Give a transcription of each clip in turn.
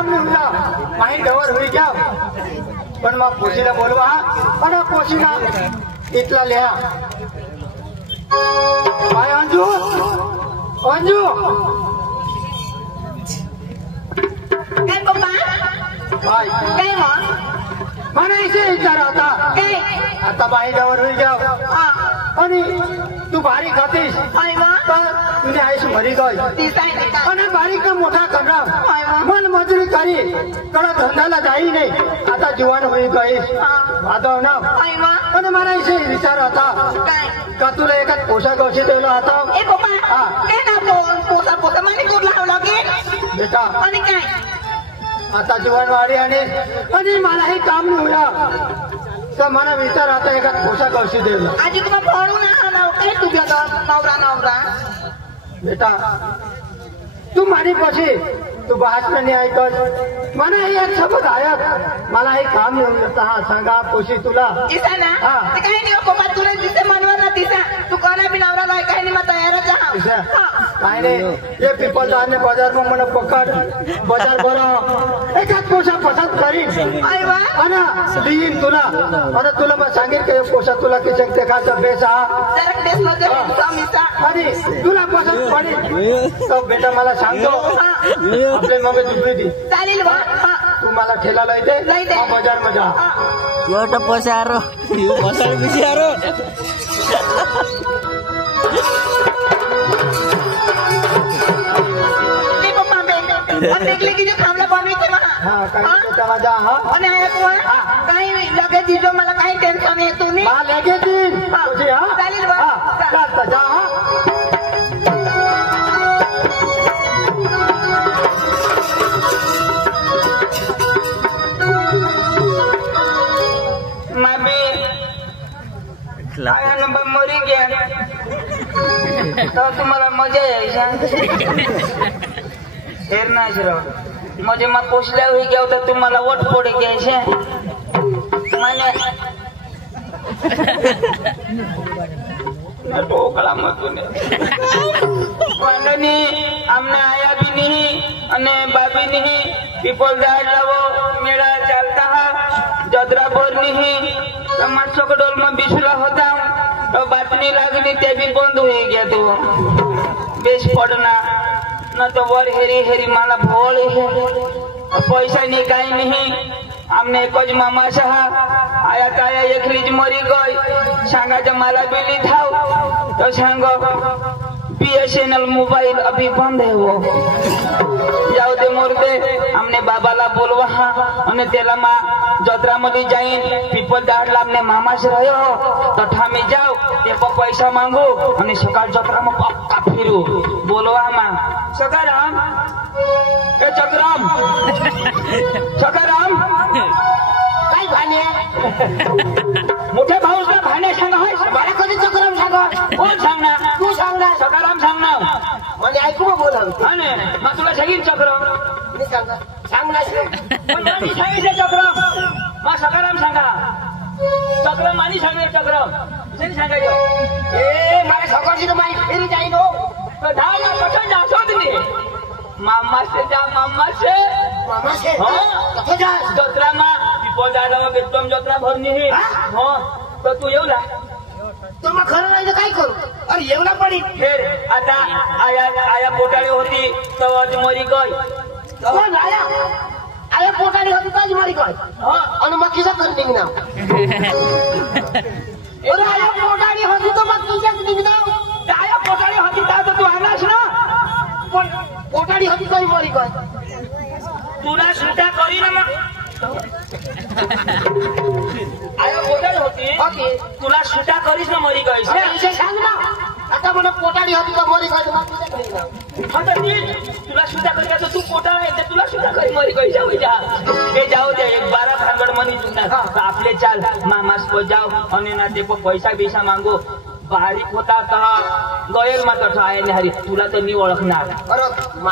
काम नहीं हुआ माही डवर हुई क्या पण मग पोशीला बोलवा पण पोशीला इथला लिहा भाई अंजू अंजू काय पप्पा भाई काय हो मला इसे विचार होता काय आता बाई डवर हुई क्या आणि तू भारी खातीस अरे वा तर तुझी आईस मरी गई आणि बारीक मोठा करणार मन मजुरी करी कडा धंद्याला जाई नाही आता जीवन होई गईस वादव ना आणि मला इथे विचार होता का तुला एखाद पोशाख अशी दिला होता बेटा आता जीवन वाढी आणि मलाही काम नाही होया तर मला विचार आता एखाद पोशाख अशी दिला आजी तुम्हाला फोडू ना तुझ्या नवरा नवरा बेटा तू मारी पशी तू भाषण नाही ऐकत मला हे शब्द आयत मला हे काम येऊन सांगा पोशी तुला दिसा ना काही नाही पप्पा तुला दिसे मनवा ना दिसा तू कोणा बी नवरा नाही काही नाही मग तयारच दिसा काय नाही ये पीपल जाने बाजार में मन पकड बाजार बरो एकाच पोशाख पसंत करीन अरे वा आणि देईन तुला आणि तुला मग सांगेल की पोशाख तुला किचन देखाचा बेस हा जरा बेस मध्ये मिसा आणि तुला पसंत पडेल तो बेटा मला सांगतो आपले मग दुसरी दी चालेल बा तू मला ठेला येते बाजार मध्ये एउटा पसारो यो पसारो बिसारो और देखले की जो खामला बनवायचे मला हां काय बेटा माझा हा आणि काही लगे दिजो मला काही टेन्शन येतो नाही मा लगे दिन तुझी हा चालेल बा चालता जा हा आया नंबर मरी गया तर तुम्हाला मजा यायचा हेर नाही शिरो म्हणजे मग पोचल्या होई गेव तर तुम्हाला वट पोडे घ्यायचे माने टोकला मग तुने वांडनी आमने आया भी नहीं अने बाबी नहीं पीपल दाड लावो मेरा चलता है जदरा भर नहीं माछो को डोल में बिछला होता तो बातनी लागनी ते भी बंद हो गया तो बेस पड़ना न तो वर हेरी हेरी माला भोल है पैसा निकाय नहीं हमने कुछ मामा सहा आया ताया एक लीज मरी गई सांगा जब माला बिली था तो सांगो BSNL मोबाइल अभी बंद है वो जाओ दे मोर दे हमने बाबाला बोलवा અને તેલામાં જોતરામલી જઈન પીપલ દાડલા हमने मामा से રહ્યો તો ઠામી જાવ તે પર પૈસા માંગો અને સકાળ જોતરામાં પક્કા ફીરુ બોલવામાં સકારામ એ ચક્રામ સકારામ काय भाने मोठे भाऊला भाने सांगा होय मला कधी चक्राम सांगा कोण सांगणार तू सांगणार सकाराम सांगणार म्हणजे ऐकू बोलाव आणि मग तुला सांगीन चक्राम मी सांगा सांगणार पण मी सांगितलं चक्राम मग सकाराम सांगा चक्राम आणि सांगणार चक्राम सही सांगायचं ए मला सकाळची तर माई फेरी जाईन हो तर धाव ना कसं जासो तुम्ही मामा से जा मामा से हाँ कथे जा जोत्रा मा पीपल दादा मा बेतम जोत्रा भरनी है हाँ तो तू येऊ ना तो मग खरं नाही तर काय करू अरे येऊ ना पडी फिर आता आया पोटाळी होती तो आज मरी गई कोण आया पोटाळी होती तो आज मरी गई हाँ आणि मग किसा कर निघना अरे आया पोटाळी होती तो मग किसा निघना आया पोटाळी होती तर तू आलास ना पण पोटाळी होती तो मरी गई तुला सुद्धा करी ना मग आया पोटाळी होती तुला सुद्धा करीस ना मरी गई सांग ना आता मला पोटाळी होती तर मरी गई तुला सुद्धा करी आता तू पोटाळा आहे तुला सुद्धा करी मरी गई जाऊ जा हे जाऊ दे एक 12 भांगड मनी सुद्धा आपले चाल मामास को जाओ आणि ना ते पैसा बिसा मागो बारीक होता तर गयल मात्र आया नाही हरी तुला तर मी ओळखणार अरे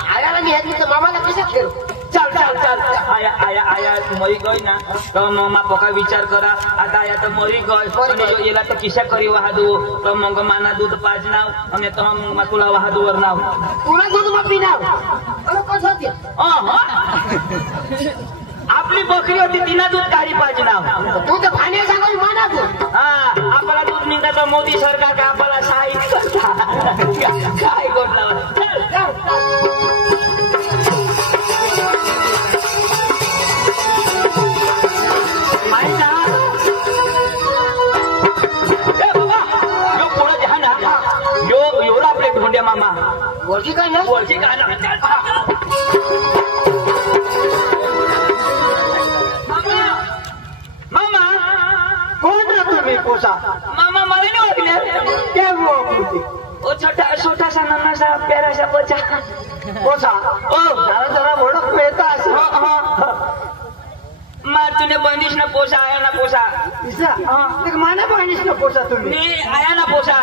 आयाला मी ह्याची मामाला कशा खेळ चल चल चल आया आया आया मरी गई ना तो मामा पका विचार करा आता आया तो मरी गई અને જો એલા તો કિસ્સા કરી વહાદુ તો મંગ માના દૂધ પાજ નાવ અને તો મંગ માં તુલા વહાદુ વર નાવ તુલા દૂધ માં પી નાવ અને होत होते आपली बकरी होती तिला दूध काढी पाहिजे नाव तू तर पाणी सांगाल माना तू आपला दूध निघायचा मोदी सरकार का आपला सहाय्य करता काय गोडला मामा वरची काय नाही वरची काय मामा कोण रे तुम्ही पोसा मामा मला नाही ओळखले क्या वो ओ छोटा सा नाना सा प्यारा सा बच्चा पोसा ओ जरा ओळख पेता मार तूने बनिश ना पोसा आया ना पोसा इसा माना बनिश ना पोसा तुम्ही मी आया ना पोसा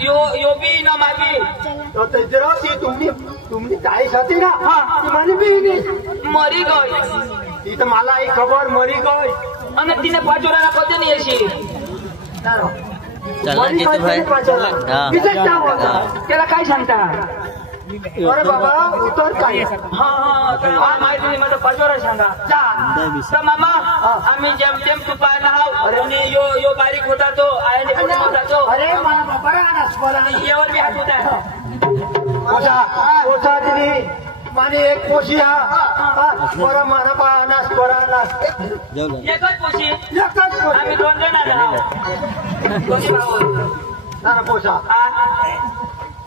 यो भी ना मागी तो तेजरा ती तुम्ही जायच होती ना ती माने बी नाही मरी गई ती तर मला ही खबर मरी गई आणि तिने पाचोराला कधी नाही अशी त्याला काय सांगता अरे बाबा उतर काय माहिती नाही माझा पाचोरा सांगा तर मामा आम्ही जेम तेम तुपायला हाव आणि यो बारीक होता तो आयाने पुढे होता तो अरे मला बाबा यावर बी हात होता पोसा दिली माने एक पोशी बरं मारा पाहनास बरं एकच पोशी एकच आम्ही 2 जण आलो दोन्ही भाऊ ना पोसा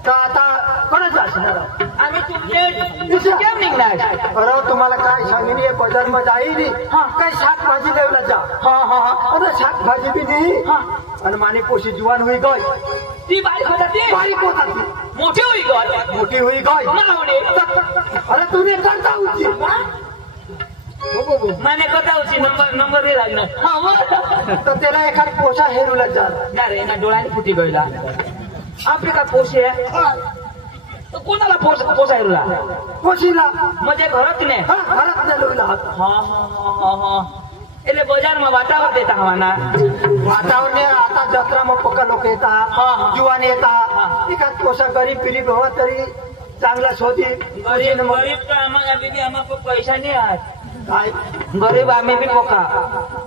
तर आता कोणाच आम्ही तुमचे केम निघणार अरे तुम्हाला काय सांगितले बाजार मध्ये जाईल काय शाकभाजी देवला जा अरे शाकभाजी बी नाही आणि माने पोशी जुवान होई गय ती बारीक होता ती बारीक होता ती मोठी होई गय मोठी होई गय अरे तुम्ही करता उची माने करता उची नंबर हे लागणार तर त्याला एखाद पोसा हेरूला जा रे ना डोळ्याने फुटी गयला आपले काय पोसे कोणाला पोसा हेरूला पोशीला म्हणजे घरात नाही घरात नाही लोकला એટલે બજારમાં વાતાવરણ દેતા હવાના वातावरण आता जत्रा मग पक्का लोक येतात जुवान येतात एखाद पोसा गरीब पिरीब हवा तरी चांगला शोधी गरीब तर आम्हाला बीबी आम्हाला पैसा नाही आहात काय गरीब आम्ही बी पोका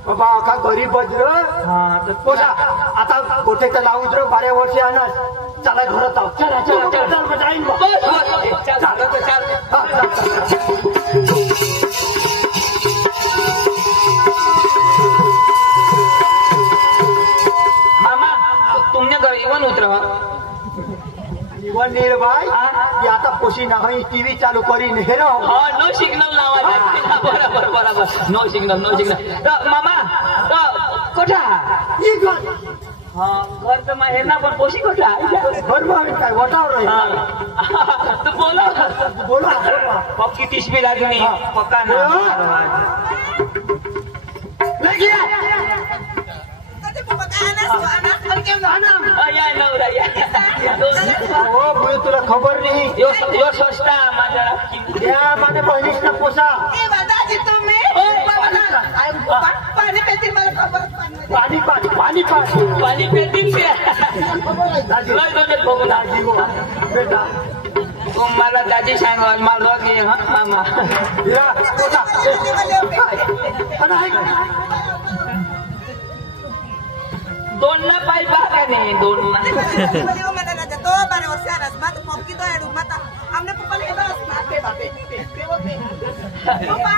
बाबा का गरीब बजर पोसा आता गोठे तर लावूच रे 12 वर्षे आणस चला घरात आहो चला चला चला जाईन मामा तुमने घर येऊन उतरवा नील भाई आता पोशी नाही टीव्ही चालू करी नेहर नो सिग्नल नावाचा बरोबर नो सिग्नल मामा कोठा घर तर माहेर ना पण पोशी कोठा बरोबर काय वटावर तू बोला बोला पक्की टिशबी लागली पक्का ना तुला खबर नाही यो स्वस्ता माझ्या माझ्या बहिणीच ना पोसा पाणी पाणी पाणी पाणी पाणी पेतील बेटा मला दादी सांगा मला की मामा दोन ना पाय बागा नाही दोन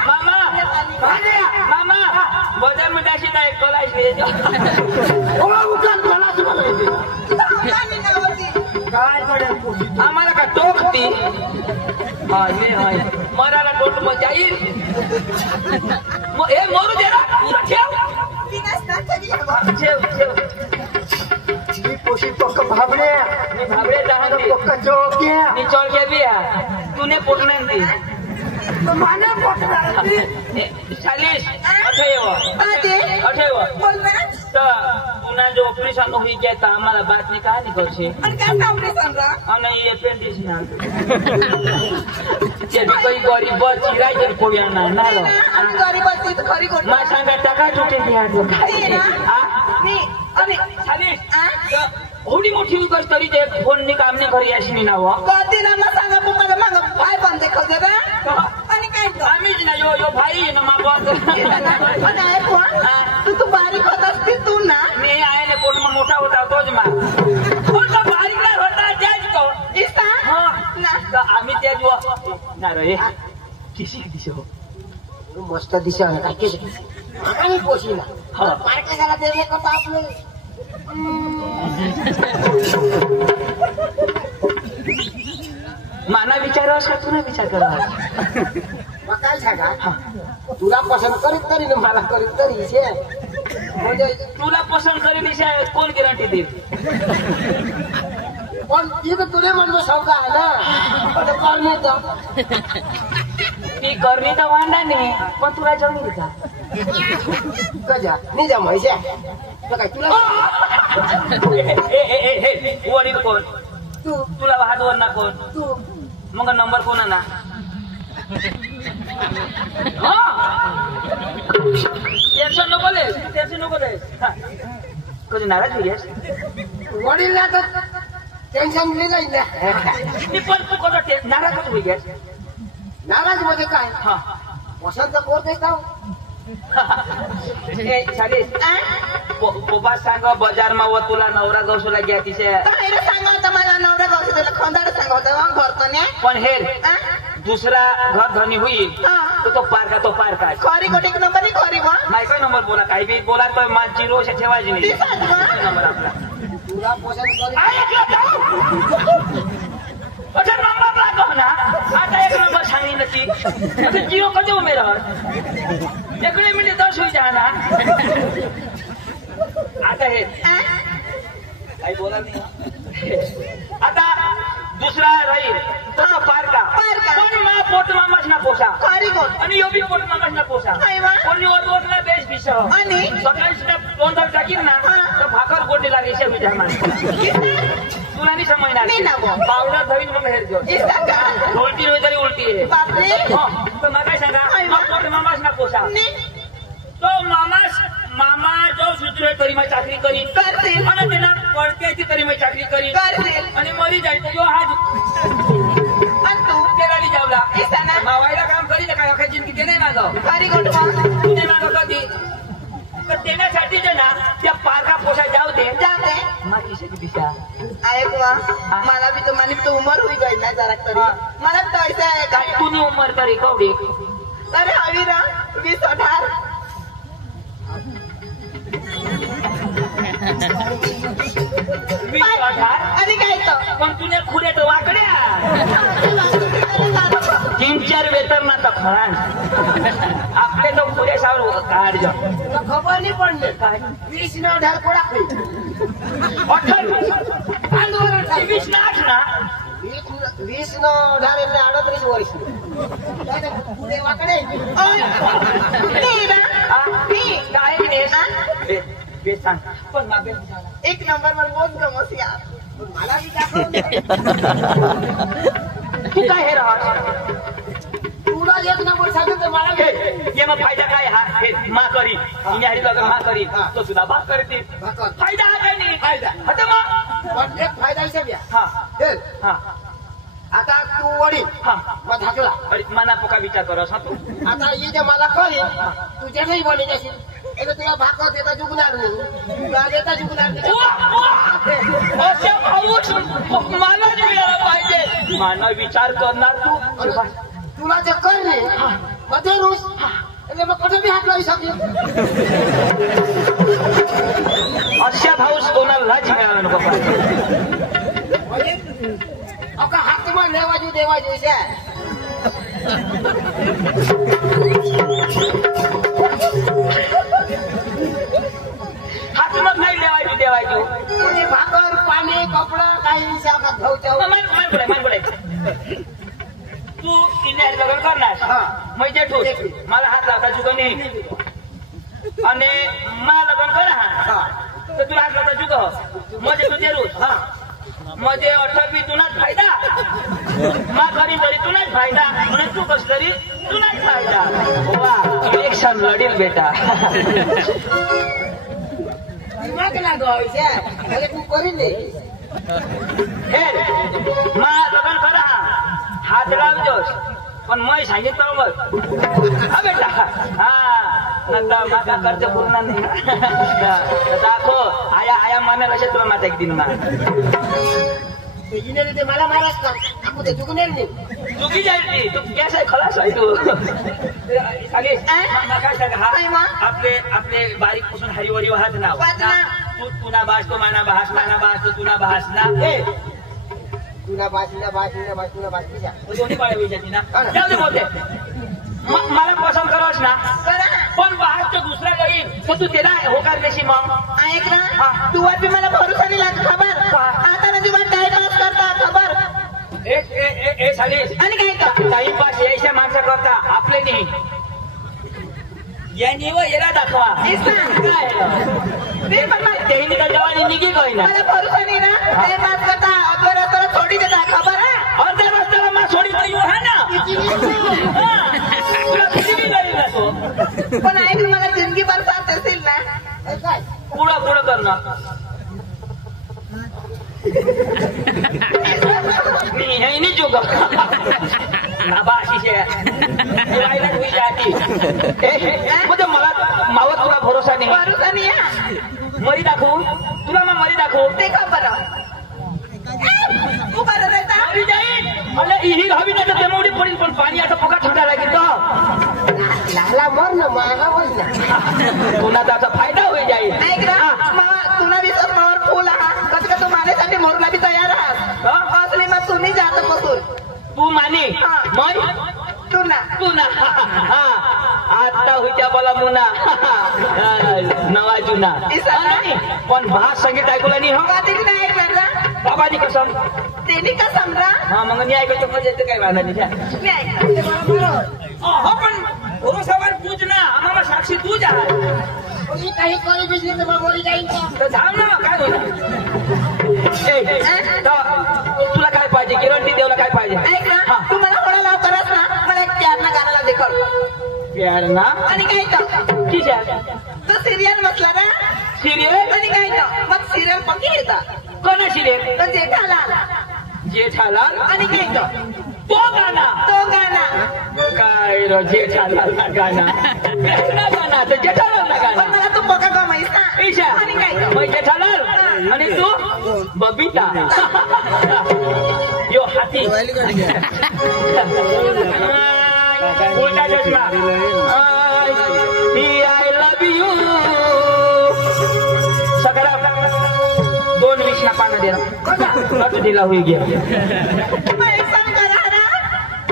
मामा मामा बजार मध्ये अशी काय कलाश आम्हाला का टोकती मराला टोट मग जाईल हे मोरू दे ना ठेव पोशी पक्क भाबडे पक्का चौक्या निचोड़ के भी है तूने पोटने दी माने पोटना 40 अठेव पुन्हा जो ऑपरेशन होई गया आम्हाला बात नाही काय नाही करશે અને એ એપેન્ડિક્સ ના જે બી કોઈ ગરીબ ચીરાઈ જર કોયા ના ના લો ગરીબ હતી તો ખરી કોટ માં સાંગા ટકા ચૂકે ગયા તો આ ની અને 40 ઓડી મોટી ઉગસ તરી જે ફોન ની કામ ને કરી આશની ના હો ગદી ના सांगा मला माग भाई बंद देखो जरा आणि काय तो आम्हीच ना यो भाई ना मागवत आणि आहे कोण तू बारीक होत असती तू ना मी आहे ना पोट मग मोठा होता तोच मा तो बारीक नाही होता त्याच तो दिसता ना तर आम्ही त्याच ना रे किशी दिशे हो मस्त दिशा काय केस आणि पोशी ना पार्टी झाला ते करता आपले माना विचारावं का तुला विचार करावा मग काय सांगा तुला पसंत करीत तरी ना मला करीत तरी म्हणजे तुला पसंत करेल विषय कोण गॅरंटी देईल पण ती तर तुला म्हणतो सौदा आहे ना करणे ती करणी तर वांदा नाही पण तुला जेवणी का कजा नाही जा म्हैशा काय तुला वडील कोण तू तुला हातवर ना कोण तू मग नंबर कोणा ना टेन्शन नको कधी नाराज होईस वडील ना तर टेन्शन नाही जाईल ना मी पण तू कसं नाराजच होईस नाराज मध्ये काय हा पसंत कोण देता पोपा सांग बजार मा व तुला नवरा गवसूला घ्या तिथे काय रे सांगा होता मला नवरा गावचं त्याला खंदाड सांगा होता मग भरतो ने पण हे दुसरा घर धनी होईल तर तो पारका खरी गोटी नंबर नाही खरी मग नाही काय नंबर बोला काही बी बोला तर माझी रोष ठेवायची नाही नंबर आपला तुला पसंत करी अच्छा नंबर लागो ना आता एक नंबर सांगी नक्की जीरो कधी उमेर एकडे मिनिट 10 होई जा ना आता हे काही बोला नाही आता दुसरा राहील तो पारका पण मा पोट मामाच ना पोसा खरी गोट आणि यो बी पोट मामाच ना पोसा पण यो रोडला बेस बिस आणि सकाळी तोंडावर टाकीन ना तर भाकर गोटी लागे शे विचार मान तुला नाही समजणार पावडर धवीन मग हेर घेऊ उलटी होई तरी उलटी आहे बापरे तर मग काय सांगा पोट मामाच ना पोसा तो मामा जो सुधरे तरी मग चाकरी करी करतील आणि त्यांना पडत्याची तरी मग चाकरी करी करतील आणि मरी जायचं जो हात आणि तू केराली जावला इसाना मावायला काम करी काय अख्या जिंदगी ते नाही मागव खरी गोट मग तुझे मागव कधी तर देण्यासाठी जे ना त्या पारका पोसा जाऊ दे जाते मा किशाची दिशा ऐक वा मला भी तो मानी तो उमर हुई गई ना जरा तरी मला तो ऐसा है काय कुणी उमर तरी कवडी अरे हवीरा 2018 आणि काय तो पण तुने खुले तर वाकड्या 3-4 वेतर ना तर फळान आपले तो खुले सावर काढ जा खबर नाही पडले काय 20 न ढाल कोडा 28 ना 8 ना 20 न ढाल એટલે 38 વર્ષ पुढे वाकडे पण मागे एक नंबर वर बहुत गमस यार मला बी दाखव तू काय हे राहा तुला एक नंबर सांगितलं मला ये मग फायदा काय हा हे मा करी इंडिया लगर मा करी तो सुद्धा भाग करते फायदा हा काय नाही फायदा आता मग पण एक फायदा हिशोब या हा हा आता तू वडील हा मग धाकला अरे मना पोका विचार कर असा तू आता ही जे मला कळी तुझ्या नाही बोली जाशील एकदा तुला भाकर देता जुगणार नाही तुला देता जुगणार नाही अशा भाऊ मला मिळाला पाहिजे मानव विचार करणार तू तुला जे कर रे मध्ये रोज એટલે मग कसं बी हात लावू शकेल अशा भाऊस कोणाला लाज मिळाला नको पाहिजे अका हातમાં લેવાજુ દેવાજુ છે हात मग नाही देवायचो कोणी भाकर पाणी कपडा काही शाखा मान तू इंडिया लग्न करणार म्हणजे ठोस मला हात लावता चुक नाही आणि मा लग्न कर हा तर तुला हात लावता चुक म्हणजे तुझे रोज म्हणजे 18 तुलाच फायदा मा करी तरी तुलाच फायदा म्हणून तू कस तरी तुलाच फायदा वा इलेक्शन लढील बेटा दिमाग लगाव છે એટલે તું કરી લે हे मा लग्न करा हा हात लावजोस पण मैं सांगितलं मग हा बेटा हा नंतर माझा कर्ज पूर्ण नाही दाखो आया आया मानेल असे तुला माझा एक दिन मा ते मला मारास का आपण ते चुकून नाही चुकी जाईल तू कॅस आहे खलास आहे तू सांगे काय सांग हा आपले बारीक पासून हरिवरी वाहत नाव तू तुना बास तो माना बास तो तुना बास ना तुला बास दोन्ही पाड्या विचारती ना जाऊ दे बोलते मला पसंत करस ना पण बाहेर तो दुसरा गई मग तू त्याला होकार देशी मग ऐक ना तू बी मला भरोसा नाही लागत खबर आता ना जीवन टाइमपास करता खबर ए सालीस आणि काय टाइमपास यायच्या माणसा करता आपले नाही यांनी व येला दाखवा ते पण तेही निघा जवानी निघी गई ना मला भरोसा नाही ना टाइमपास करता अगर तर थोडी देता खबर आहे अर्ध्या रस्त्याला मा सोडी तो येऊ हा ना तुला किती गई ना तो पण ऐक ना मला जिंदगी भर साथ असेल ना काय पुढं करणं मी नहीं जोगा नाबा अशी राहिला हुई जाती म्हणजे मला मावत तुला भरोसा नाही मरी दाखवू तुला मग मरी दाखवू ते का बरं तू बरं रहता मरी जाईल मला ही हवी नाही तर तेवढी पडेल पण पाणी आता फुका ठेवता लागेल तर लागला मर ना मागा मर ना पुन्हा त्याचा फायदा होई जाईल ऐक ना मावा तुला बी सब पॉवरफुल हा कसं का तू माझ्यासाठी मोरला बी तयार आहात असली मग तुम्ही जात बसून तू माने मग तू ना हा आता होत्या बोला मुना नवा जुना पण भास संगीत ऐकला नाही हो नाही ऐकला बाबाजी कसम त्यांनी का समजा हा मग मी ऐकतो म्हणजे येते काय वादा नाही मी ऐकलं हो पण भरोसावर तूच ना आम्हाला साक्षी तूच आहे मी काही करी बिजली तर मग बोली जाईल तर थांब ना काय तुला काय पाहिजे गॅरंटी देवला काय पाहिजे ऐक ना तू मला थोडा लाव करस ना मला एक प्यार ना गाणं लाव देखो प्यार ना आणि काय तो ठीक आहे तो सिरियल म्हटला ना सिरियल आणि काय तो मग सिरियल पक्की येतात कोणा सिरियल तर जेठालाल जेठालाल आणि काय तो गाणा काय रो जेठालाल ना गाणा गाणा तर जेठालाल ना गाणा मला तू पक्का का माहित ना ईशा आणि काय मग जेठालाल आणि तू बबिता यो हाती उलटा चष्मा आय लव यू सगळा 2 विषना पानं दे ना तू दिला होई गया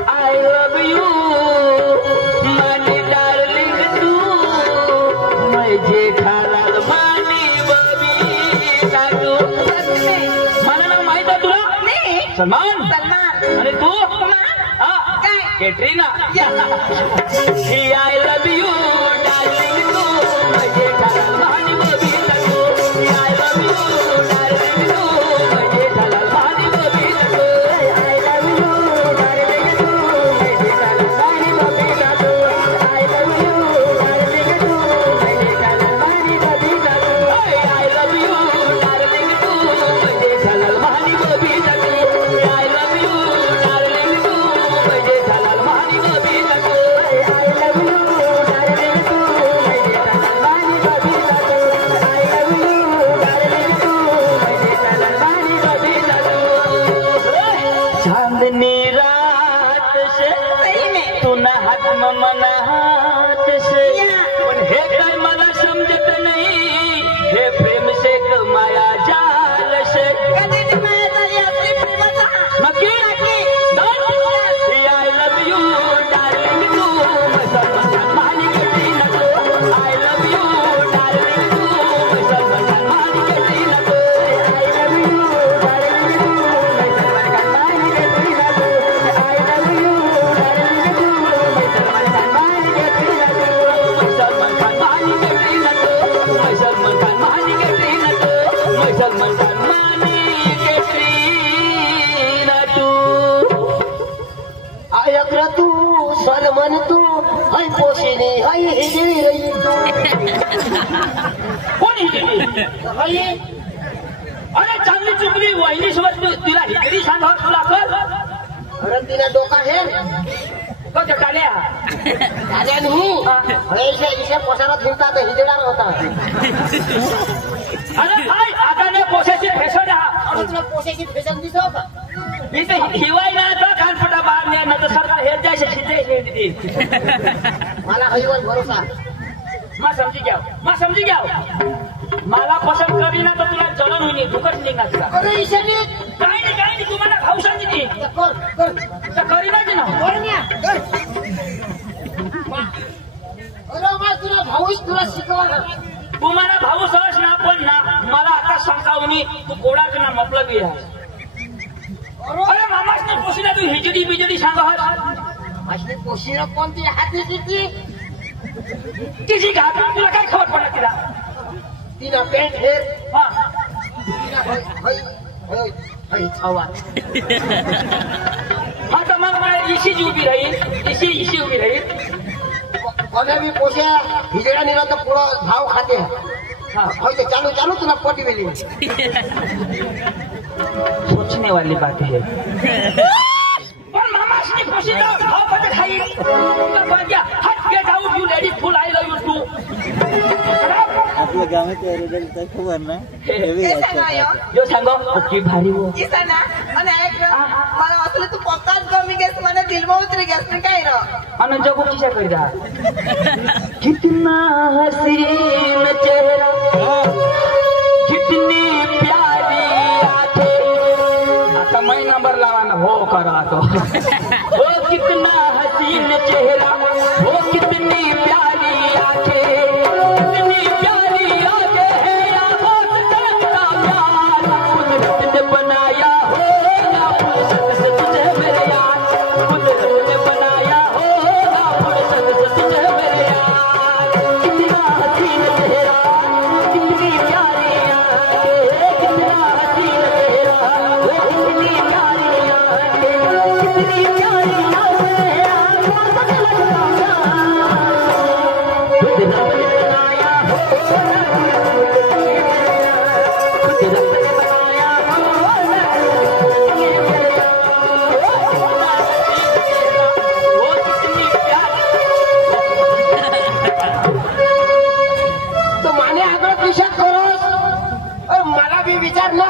I love you, my darling तू मैं जेठालाल मानी बबीता तू मला नाव माहित आहे तुला सलमान आणि तू काय Katrina I love you darling तू मैं जेठालाल मानी बबीता तू I love you darling तू मैं जेठालाल मानी बबीता तू I love you चांदनी रात से तू न हाथ मना हाथ से पण हे काय मला समजत नाही हे प्रेम से माया जाल से नक्की I love you darling तू मानी गती नको I love you darling तू मानी गती नको I love you darling तू तू सलमान तू हाय पोशिने हाय हिजरी कोणी हाय अरे चांगली चुकली वहिनी सोबत तिला हिकडी सांगावं तुला कर अरे तिने डोका है तो जटाल्या राजा नहीं ऐसे इसे पोषारात फिरता तो हिजड़ा होता अरे भाई आता ने पोसेची फॅशन अरे तुला पोषाची फॅशन दिसव का इथे हिवाय ना तर कानफटा बाहेर नाही ना तर सरकार हे जायचे शिजे मला हईवर भरोसा मा समजी घ्या मला पसंत करी ना तर तुला जलन होईल दुखत निघणार तुला अरे ईशानी काही नाही तुम्हाला भाऊ सांगितली तर करी ना ना अरे मा तुला भाऊच तुला शिकवला तुम्हाला भाऊ सहज ना पण ना मला आता शंकावणी तू गोडाक ना मतलब आहे अरे मामाच ना पोशीला तू हिजडी बिजडी सांगत अशी पोशीला कोणती हाती किती तिची घात तुला काय खबर पडला तिला तिला पेंट हे हा हा तर मग मला इशीच उभी राहील इशी उभी राहील कोण्या भी पोशा हिजडा निघा तर पुढं भाव खाते हा ते चालू तुला पोटी वेली सोचने वाली बात है पण मामासनी पोशीला भाव पट खाई तुला बंद्या हट get out you lady full I love you too आपल्या गावाच्या रिझल्ट तर खबर ना जो सांगो ओके भारी वो ईशाना आणि ऐक मला वाटलं तू पक्काच कमी गेस मला दिलमा उतरी गेस नाही काय र आणि जगो किशा करदा कितना हसीन चेहरा कितनी प्यारी आंखें आता मैं नंबर लावाना हो करा तो वो कितना हसीन चेहरा वो कितनी प्यारी आंखें कितनी प्यारी आंखें है या बहुत का प्यार कुदरत ने बनाया हो या फुर्सत से तुझे मेरे यार कुदरत ने बनाया हो या फुर्सत से तुझे मेरे यार कितना हसीन चेहरा कितनी प्यारी आंखें कितना हसीन चेहरा वो कितनी प्यारी आंखें कितनी प्यारी विचार ना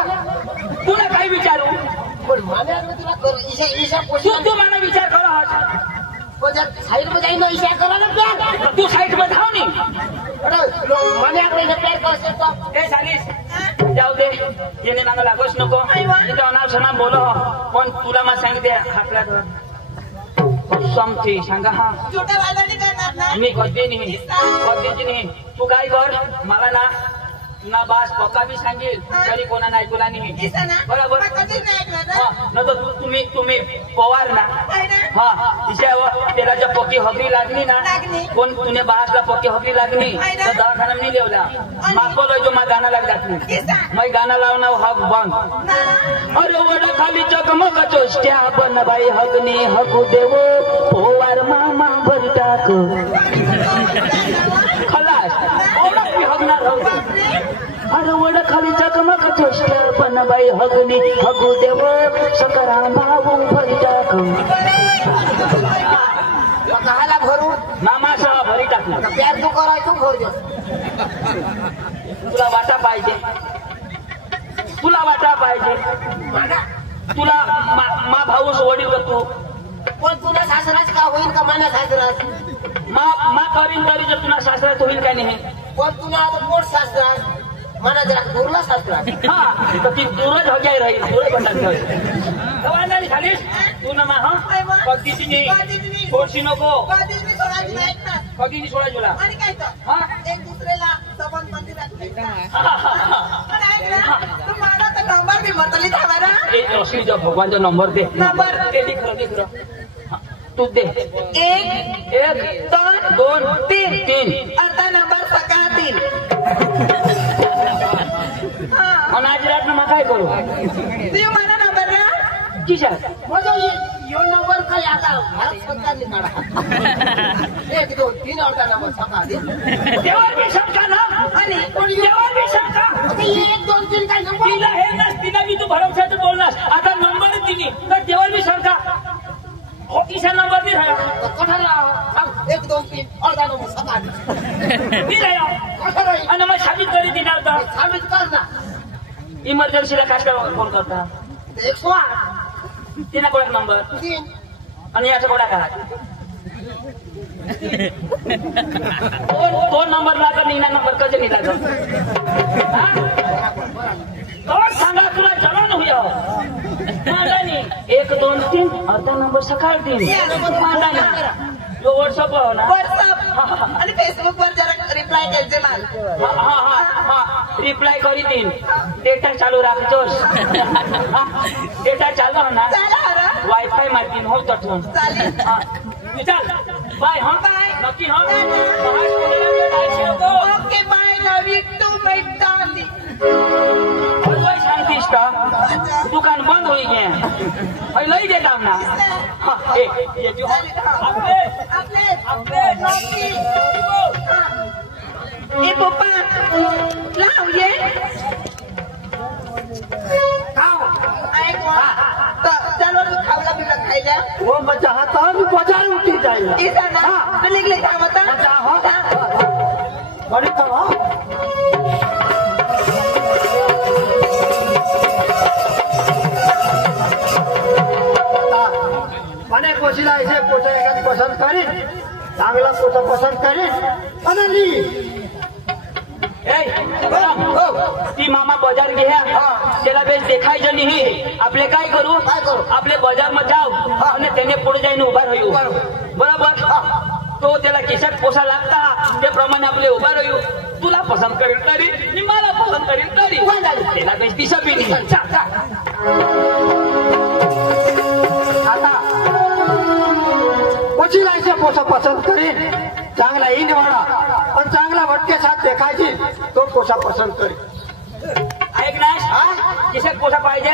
तुला काय विचारू पण मला तुला ईशा तू मला विचार करा साईड मध्ये जाईन ईशा करा ना प्यार तू साईड मध्ये धाव नी મને प्यार करते तो ए चालीस जाऊ दे येणे मागं लागोच नको इथं अनाथ सना बोलो पण तुला मला सांगते हाकला समथी सांगा हा छोट्या वालाने करणार ना मी कधीची नाही तू काय कर मला ना बास पक्का भी सांगेल तरी कोणा नाही तुला नाही बरोबर न तर तुम्ही पवार ना हा तिच्यावर त्याला जर पक्की हकरी लागली ना कोण तुने बासला पक्की हकरी लागली तर दवाखाना नाही लिवला मागवलं जो मला गाणं लागत नाही मग गाणं लावणं हक बंद अरे वड खाली चकमक चोष्ट्या पण बाई हगनी हकू देवो पोवार मामा भर टाक खलास ओळख मी हगणार अरे वड खाली चकमक चोष्ट्या पण बाई हगनी हगू देवो सकरा भाऊ भर टाक कहाला भरू मामासह भरी टाकला प्यार तू कराय तू भर दे तुला वाटा पाहिजे तुला मा भाऊस वडील का तू पण तुला सासराच का होईल का माना सासराच मा करीन तरी जर तुला सासराच होईल का नाही पण तुला आता मोठ सासराच मला जरा दूरला सासराच हा तर ती दूरच हग्याय राहील दूर बनणार कवायला खालीस तू ना मा हा पगदीची नाही थोडशी नको कधीनी सोडा तुला आणि काय तर हा एक दुसऱ्याला सबंध मंदिरात तुम्हाला तर नंबर बी म्हटली थांबा ए श्रीजा भगवानचा नंबर दे नंबर लिख तू दे एक दोन तीन अर्धा नंबर सका 3 आणि आज रात मग काय करू तू मला नंबर ना किशा यो नंबर काय आता भारत सरकारने काढा 1 2 3 अर्धा नंबर सका देवार भी शंका ना आणि देवार भी शंका 1 2 3 काय नंबर तिला हे नस तिला मी तू भरवशाचं बोलणार आता नंबर तिने तर देवार भी शंका तिसरा नंबर नहीं है कठाला 1 2 3 अर्धा नंबर समान नहीं है कठाला आणि मग साबित करी देणार तर साबित कर ना इमर्जन्सीला काय फोन करता 108 तिना कोणा नंबर 3 आणि याचा कोणा करा दोन नंबर लागत निघणार नंबर कसे निघाल कोण सांगा तुला जळण होईल मांडानी 1 2 3 अर्धा नंबर सकाळ 3 मांडानी जो व्हॉट्सअप हो ना व्हॉट्सअप आणि फेसबुक वर जरा रिप्लाय द्यायचे माल हा रिप्लाय करी देईन डेटा चालू राखतोस डेटा चालू हो ना वायफाय मारतीन हो तठून चालेल चल बाय हा बाय नक्की हा okay bye love you too my darling सांगतीस का दुकान बंद होई गया लई देता ना ए पप्पा लाव ये चलो खावला बिला खायला वो मजा हाता मी बाजार उठी जाईल इसा ना तू निघले का मता मजा हो बड़ी तो મને પોછીલા છે પોતે એકાદ પસંદ કરી ચાંગલા પોતે પસંદ કરી અને લી ती मामा बाजार घ्या त्याला बेस देखायचं नाही आपले काय करू आपले बाजार मध्ये जाऊ आणि त्याने पुढे जाईन उभा राहू बरोबर तो त्याला खिशात पोसा लागता त्याप्रमाणे आपले उभा राहू तुला पसंत करेल तरी मी मला पसंत करेल तरी त्याला बेस दिशा बी आता पोछीला છે પોતે પસંદ કરી ચાંગલા ઈ નિવાડા પણ ચાંગલા વટકે સાથ દેખાયची તો પોसा પસंद કરી ऐक ना खिशात पोसा पाहिजे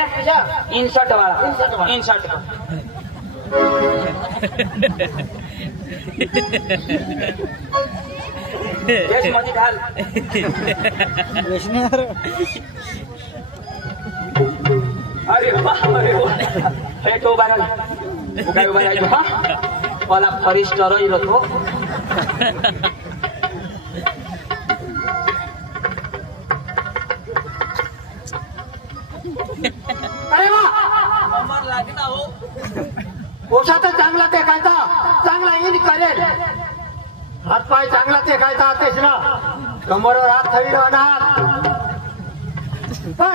इन्सर्ट वाला इन्सर्ट बेस मध्ये घाल अरे वाह हे तो उभा राहिला काय उभा राहिलो हा मला फरिस्टर इरतो अरे वा पोसा तर चांगला देखायचा चांगला ईन करेल हातपाय चांगला देखायचा तेच ना कमरवर हात थैड होणार पण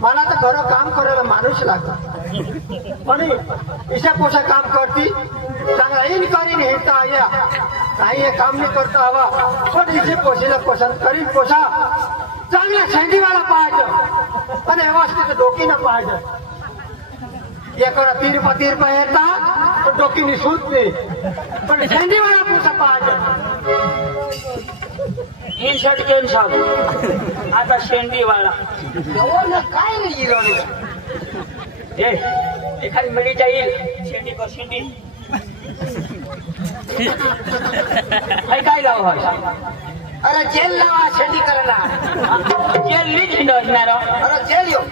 मला तर घर काम करायला माणूस लागत पण इशा पोसा काम करती चांगला ईन करीन हेता या काही हे काम नाही करता हवा पण इथे पोशीला पसंत करीन पोसा चांगला शेंडीवाला पाहायचं आणि व्यवस्थित डोकीनं पाहायचं एकडा तीर येतात पण डोकी निसूत नाही पण शेंडीवाला पोसा पाहायचं इन्सर्ट घेऊन सांग आता शेंडीवाला काय नाही एखादी मिळीच्या येईल शेंडी कर शेंडी काय जाऊ अरे जेल लावा शेंडी करायला जेल ली झेंड असणार अरे जेल येऊ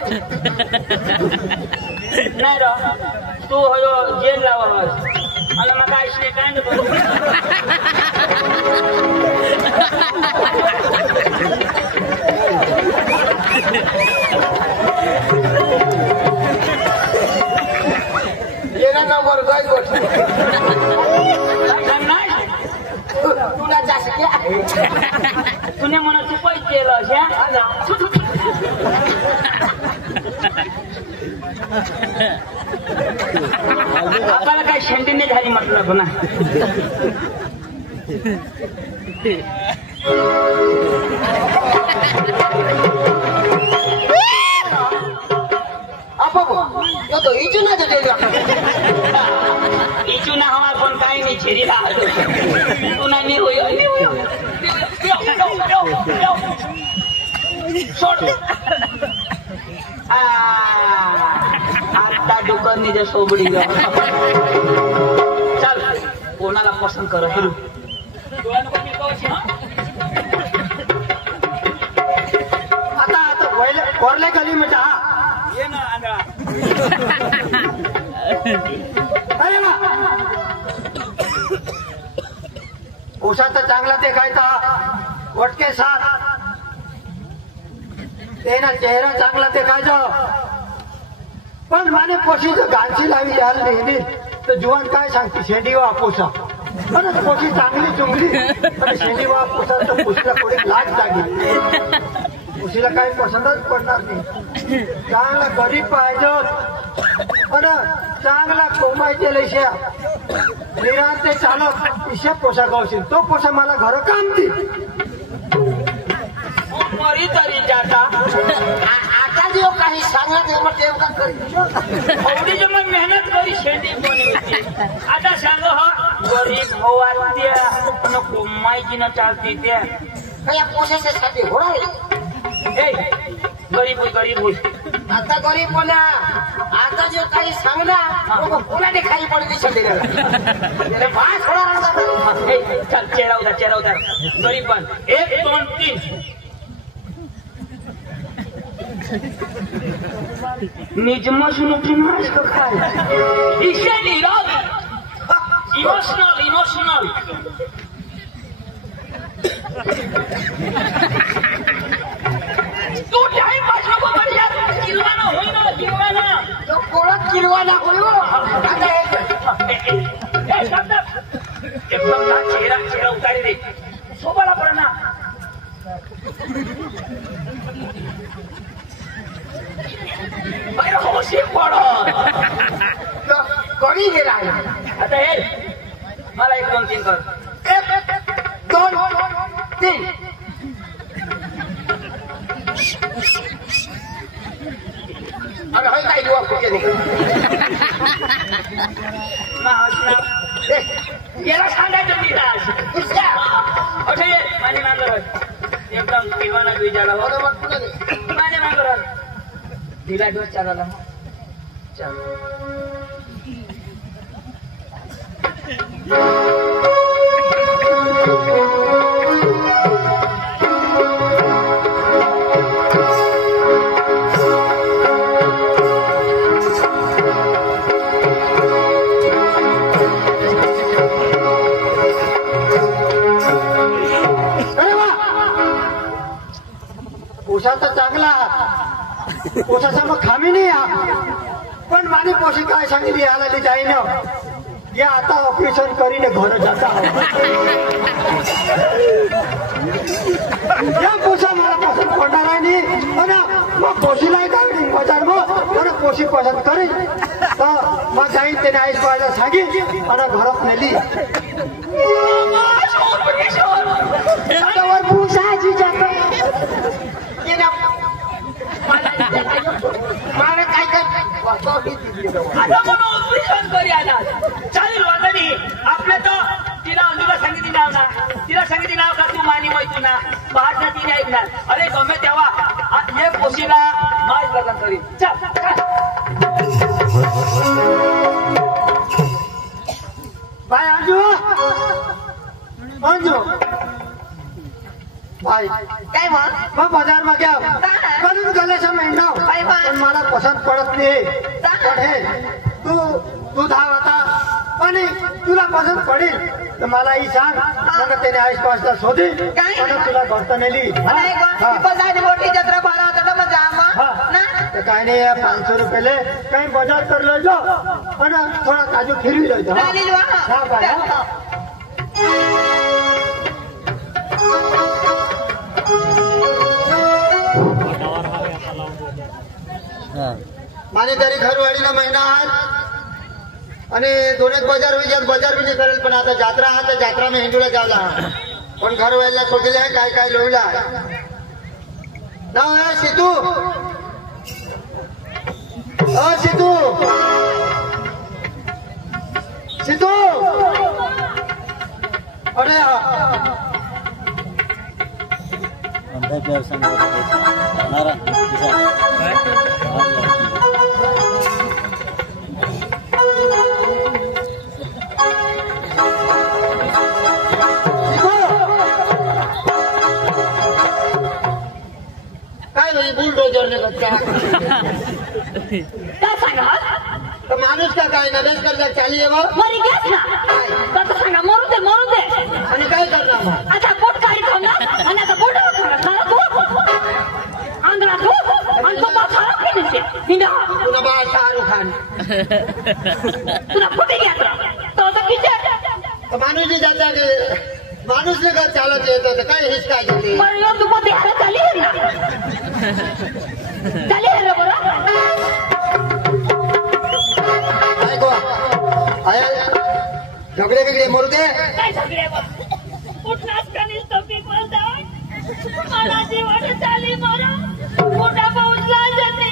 नाही र तू हो जेल लावा आणि मग काय स्टेटमेंट करू येणार नंबर काय गोष्ट तुला जास्त तुने म्हणा तू पैसे केलं आपल्याला काही शेंडीने झाली म्हटलं पुन्हा तो इचुना इचुना हमार पण काही नाही छेरीला तुला नाही होय सोड आता डुकर निजे सोबडी चल कोणाला पसंत कर हिरू आता वरले गली म्हणजे हा ये ना आंधळा अरे वा पोसा तर चांगला देखायचा वटके साथ तेना चेहरा चांगला देखायचा पण माने पोशी जर गांची लावी यायला नेहमी तर जुवान काय सांगते शेंडी वा पोसा पण पोशी चांगली चुंगली आणि शेंडी वा पोसा तर पोशीला कोणी लाज लागली पोशीला काही पसंतच पडणार नाही चांगला गरीब पाहिजे आणि चांगला कोमायचे लैशा निरांत ते चालक इशा पोशाख गावशील तो पोशाख मला घर काम दे मरी तरी जाता आता देव काही सांगत एवढं देव का करी एवढी जर मग मेहनत करी शेंडी कोणी आता सांग हा गरीब होवा त्या पण कोमायची न चालती त्या या पोशासाठी होणार गरीब होई आता गरीब बोला आता जो काही सांगणार कोणाने खाली पडते शरीराला भास होणार चल चेहरा उतार गरीब पण 1 2 3 निजमसून उठून का काय इशे नीरव इमोशनल तू टाइम पास नको कर यार किरवाना होईना तो कोळत किरवाना होईल आता एकदम ना चेहरा उतारी दे सोबाला पडना अरे होशी पडो कोणी गेला आता हे मला 1 2 3 कर 1 2 3 अरे हाय काय दुआ कुठे याला सांगायचं मी अठे माझे नांगर एकदम किवाना विचारा माझे नांगर दिला दिवस चालायला पोसा तर चांगला पोसाचा मग खामी नाही पण माझी पोशी काय सांगितली याला जाईन या आता ऑपरेशन करीने घर जाता या पोसा मला पसंत पडणार आहे नाही आणि मग पोशीला काय बजार मग पोशी पसंत करी तर मग जाईन त्याने आईस पाहायला सांगेन आणि घरात नेली पोसाची जाता मला काय आता म्हणून ऑपरेशन करी आला चालेल वाजनी आपल्या तर तिला सांगितली नाव ना तिला सांगितली नाव का तू मानी माहिती ना बाहेर ना तिने ऐकणार अरे गमे तेव्हा हे पोशीला माज लग्न करी भाई अंजू भाई काय मग बाजार में क्या करून गल्याचा महिना पण मला पसंत पडत नाही पण हे तू धाव आता आणि तुला पसंत पडेल तर मलाही सांग मग त्याने आईसपासला शोधे म्हणून तुला घरता नेली मोठी जत्रा भरा होता मग तर काय नाही 500 रुपये काही बाजार कर लो जो आणि थोडा काजू फिरवी लो माने तरी घरवाडीला महिना आहात आणि 2 बाजार होईल बाजार बी नाही करेल पण आता जात्रा आहात तर जात्रा में हिंदूला जावला पण घरवाडीला सोडले आहे काय काय लोईला नाव आहे सिद्धू सिद्धू अरे काय नाही बुलडोजरने बच्चा काय सांगा तर माणूस का काय नव्याच कर्जात चाली आहे मरी गॅस ना सांगा मरू दे मरू दे आणि काय करणार मग? आता पोट काढतो ना आणि आता पोट तू आंध्रा तू आणि तो बात खराब केली हिंदा तुला बा शाहरुख खान तुला कुठे घ्यायचं तो आता किती माणूस जाता की माणूस ने काय चालत येतो तर काय हिसका घेते बरं तू पण द्यायला चाली आहे ना चाली आहे रे बरं काय गो आया झगडे बिगडे मरू दे काय सगळे कुठलाच कनिष्ठ टॉपिक बोलता मला जीवाने चाली मारा मोठा पाऊसला जाते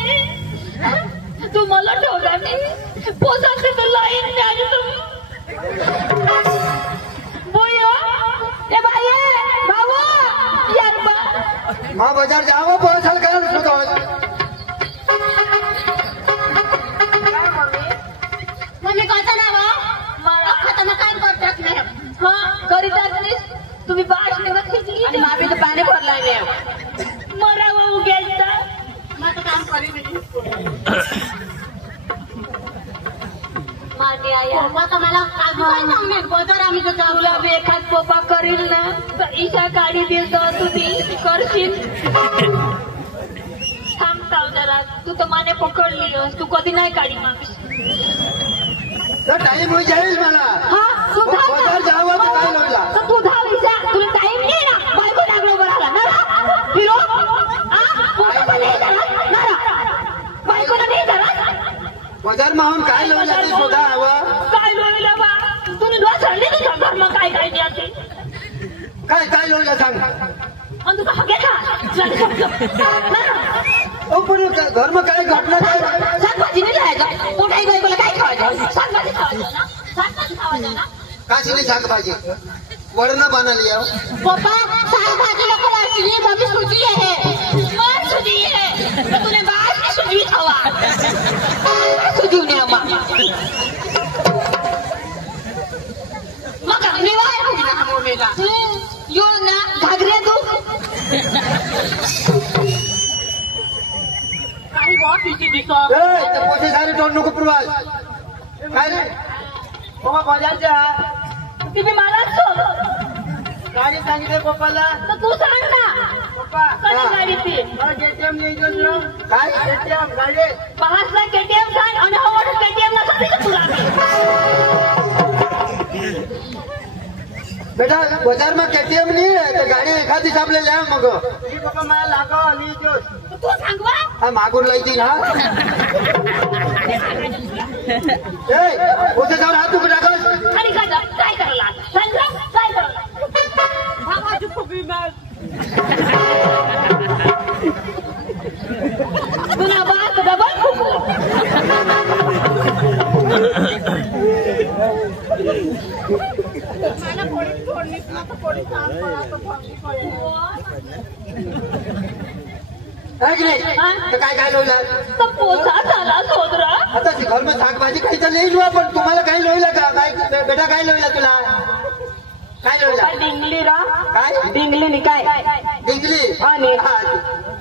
तू मला ठेवला नाही पोसाचे तर लाईन मिळाली तू बोया ए बाई बाबू यार बा माँ बाजार जाओ बहुत साल कर सुनो मम्मी कहता ना वो मारा खाता ना काम करतात नाही हां करीतात नाही तुम्ही बाहेर निघत खिचली आणि मामी तर पाणी भरला नाही मरा वो गेलता माझं काम करी मागे आया पप्पा तुम्हाला काय सांगणार बदर आम्ही तर जाऊला एखाद पप्पा करील ना तर ईशा काढी देईल तर तुम्ही करशील थांबताव जरा तू तर माने पकडली तू कधी नाही काढी मागीस तर टाइम होई जाईल मला हा तू बाजार जावं तर काय लोटला तर तू धाव विचार तुला टाइम नाही ना बायको लागलो बराला ना हिरो पोटा नाही जरा ना बायको नाही जरा बाजार माहून काय लोटला ते शोधा हवं काय लोईला बा तुम्ही डोळा चढले तुझ्या घरमा काय काय द्यायचे काय काय लोटला सांग आणि तुझा हगे खा ओ पण घर में काय घटना काय शाकभाजी नाही जायचं पोटाई बायकोला काय खावायचं शाकभाजी खावायचं ना शाकभाजी खावायचं ना काशी नाही शाकभाजी वरण बनाली हो पप्पा शाकभाजी लोग वाचली कभी सूजी है मत सूजी है तो तूने बात में सूजी खावा सूजी ने अम्मा मगर निवाय हो ना हम मेगा यो ना घागरे तू काही बहुत पीछे दिसो ए ते पोते सारे तोड नको पुरवाल काय रे बाबा बाजार जा तुम्ही मला सोड गाडी सांगितलं पप्पाला तर तू सांग ना पप्पा कधी गाडी ती मला केटीएम नाही घेऊन काय केटीएम गाडी पाचला केटीएम सांग आणि हवा केटीएम ना सांगितलं तुला बेटा बाजार में केटीएम नहीं है तो गाड़ी एखाद हिसाब ले जाए मगो पप्पा मैं लागा ली जो तू सांगवा हाँ मागूर लाई थी ना ए उसे जाओ हाथ ऊपर रखो आणि काय करला सांग काय करला भावा चुप बीमार तुला बात डबल खूप मला पोळी ना तर पोळी काम करा तर भांगी पडे तो काय लोला तर पोसा झाला सोदरा आता घर में शाकभाजी काही तर ले लो पण तुम्हाला काही लोईला का काय बेटा काय लोईला तुला काय लोईला डिंगली रा काय डिंगली नि काय डिंगली आणि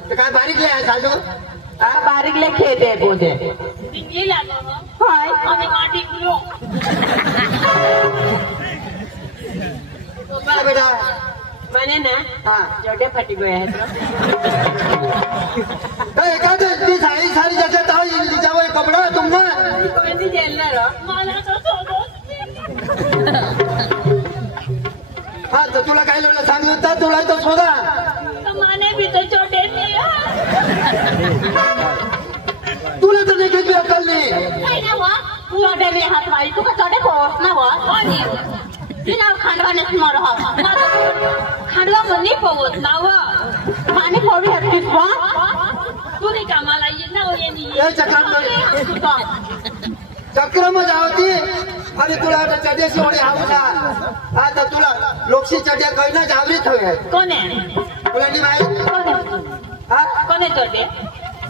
तो काय बारीक ले आहे साधू बारीक ले खेते बोधे डिंगली लागो हाय आणि मा डिंगलो बेटा मैंने ना हाँ जोड़े फटी गए हैं तो एखाद ती सारी सारी जगह तो जाओ कपड़ा तुम ना कोणती जेलणार मला तर सोडत हाँ तो तुला काय लोला सांगितलं तर तुला तो शोधा माने भी तो छोटे नहीं तुला तर देखील अक्कल नाही ना वा छोटे में हाथ मारी तू का छोटे पोस ना वा तिना खांडवानेच मर खांडवा मनी पवत ना वा माने पवी हत्तीस वा तू नाही कामाला येत ना वो येणी ये चक्र में जावती आणि तुला आता चढ्या सोडी आवडा आता तुला लोकशी चढ्या कळणं जावरीच होय कोण आहे तुला नाही माहित हा कोण आहे छोटे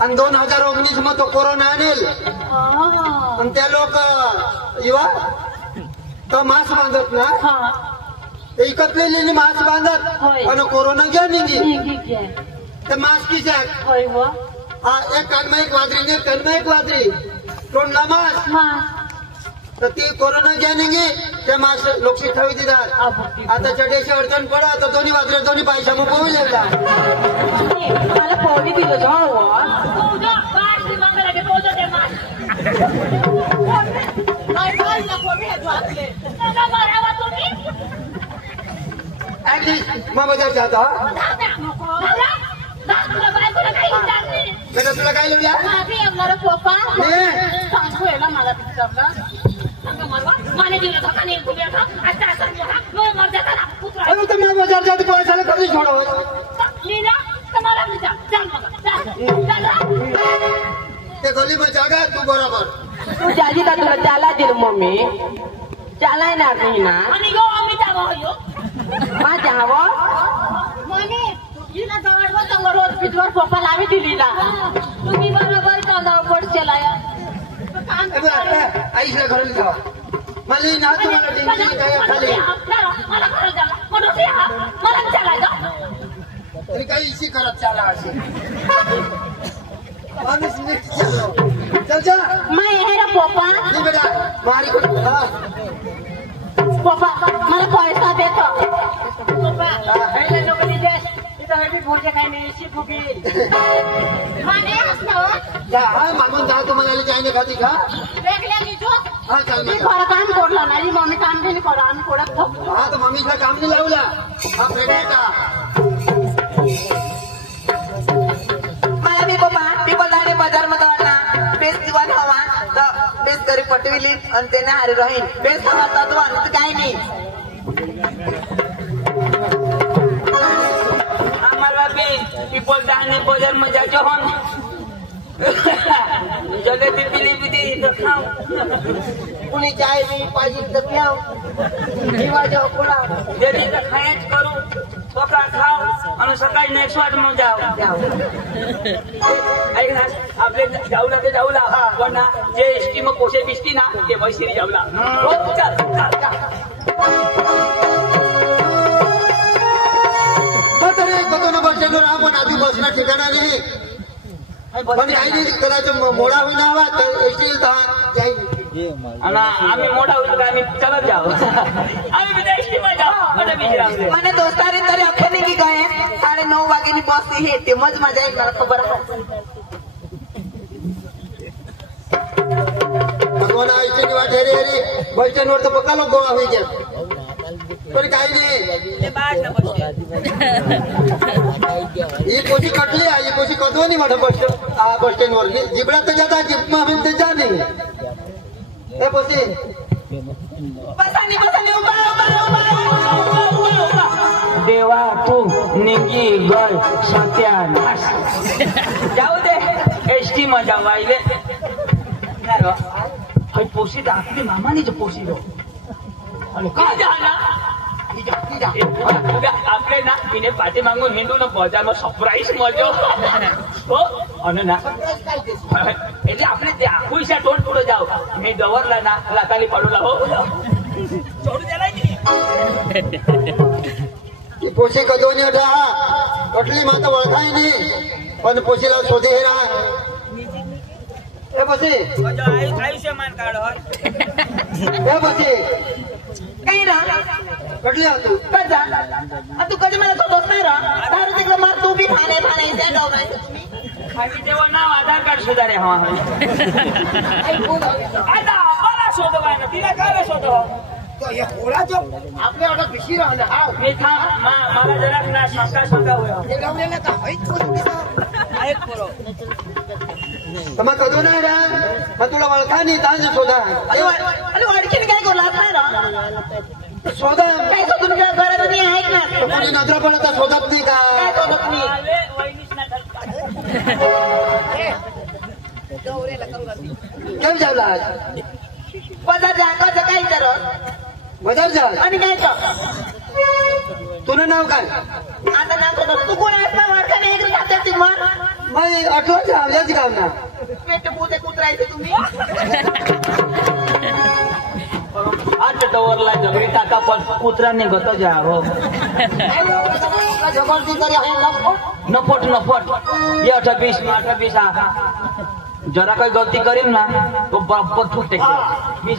आणि 2019 मध्ये तो कोरोना आणेल आणि त्या लोक युवा तो मास्क बांधत ना एकत्रित मास्क बांधत आणि कोरोना घ्या निघी ते मास्क किती हा एक कान में एक वाजरी ने कान में एक वाजरी तोंडला मास्क तर ती कोरोना ज्ञानेंगे ते मास लोकशी ठेवी दितात आता चटेशी अडचण पडा तर दोन्ही वाजले दोन्ही पैसा मग पोहू लागला मला पोळी दिलं जाऊ मग बाजार जाता बेटा तुला काय लावल्या पप्पा सांगू यायला मला विचारलं अरे तर मग बाजार जाते पैशाला कधी सोडवत ते गली में जागा तू बरोबर तू जाजी का तुला चाला दिल मम्मी चालाय ना मी ना मा जावं रोज पिठवर पप्पा लावी दिली ना तुम्ही बरोबर पोट केलाय आईला घरी जावा मला ना तुम्हाला टेन्शन काय खाली तरी काही इशी करत चाला असे माणूस नीट चाललो चल जा मैं हे रे पप्पा नाही बेटा मारी पप्पा मला पैसा देतो पप्पा हे लोक दिले इथं हेवी भोजे काय नाही शिकूगी माने असतो जा हा मागून जा तुम्हाला जायने खाती का देखल्या मी तू हा चल मी खरं काम करला नाही मम्मी काम केली करा आम्ही कोडक हा तर मम्मीला काम नाही लावला हा प्रेग्नेंट मला मी पप्पा पिपलदाणे बाजार मध्ये वाटला बेस दिवाण हवा तर बेस घरी पटविली आणि त्याने हारी राहील बेस हवा तत्व आणि काय नाही आम्हाला बी पीपल दाणे बाजार में जाके हन जलेबी पिली तो खाओ कुणी चाय बी पाहिजे तर प्याव जीवा जाऊ पुला यदि तो खाएच करू छोका खाओ आणि सकाळी नेक्स्ट वाट मग जाओ ऐक ना आपले जाऊला ते जाऊला पण ना जे एसटी मग कोशे बिस्टी ना ते मैसिरी जाऊला हो चल तरी कतो बस स्टँडवर आपण आधी बसला ठिकाणा नाही पण काही नाही करायचं मोडा होईना हवा तर एसटी जाईल आणि आम्ही मोठा होतो का आम्ही चलत जाऊ आम्ही बिना एसटी मध्ये जाऊ आता बिजराम મને દોસ્તારે તરે અખે ની કી ગયે 9:30 વાગે ની બસ હે તે મજ મજા એક મને ખબર હે भगवान आईची वाट हेरी हेरी बस स्टँडवर तर पक्का लोक गोळा होई गेल पण काही नाही ही कोशी कटली ही कोशी कदव नाही मोठं बस स्टँडवर जिबडा तर जाता जिप आम्ही ते जा नाही हे कोशी બસાની બસાની ઉભા ઉભા ઉભા देवा तू निगी गल सत्यानाश जाऊ दे एसटी में जाऊ आईले पोसी तर आपली मामानी जो पोसी दो का झाला आपले ना तिने पाठी मागून हिंदू ना बजार में सरप्राईज मळ्यो हो आणि ना એટલે આપણે તે આખું ટોટ પૂરો જાવ મેં ડવરલા ના લાકાલી પડોલા हो छोडू द्याला पोशी कदोनी होता कटली माता ओळखाय नाही पण पोशीला शोधे हे राहा हे पोशी आयुष्यमान कार्ड हे पोशी કઈ રા कटली हा तू કજા આ તું કદી મને તો દોસ્ત ના રા તારું તે માર તું બી થાને થાને તે ડો ભાઈ खाली तेव्हा नाव आधार कार्ड सुधारे हवा आता मला शोधवाय ना तिला काय शोधव आपल्या आता पिशी राहणार हा मी थांब मला जरा ना शंका शंका होय हे लावलेलं का आहेत बरो तर मग कधो नाही रा मग तुला ओळखा नाही तांज शोधा अरे वाडकीने काय बोला नाही रा शोधा काय तो तुमच्या घरात नाही आहे ना कोणी नजर पडता शोधत नाही का काय शोधत नाही आले वहिनीच ना केम जावला आज बाजार जा का काय कर बाजार जा आणि काय कर तुझं नाव काय आता ना तू कोण आहेस ना वाडकाने एक जाते ती मग मग 18 आवल्याच गाव ना पेट पुते कुत्रायचे तुम्ही आज टवरला जगरी टाका पण कुत्राने गत जा हो जबरदस्ती तरी आहे नफट नफट ये 28 28 जरा कोई गलती करीम ना तो बराबर फूट टेक मी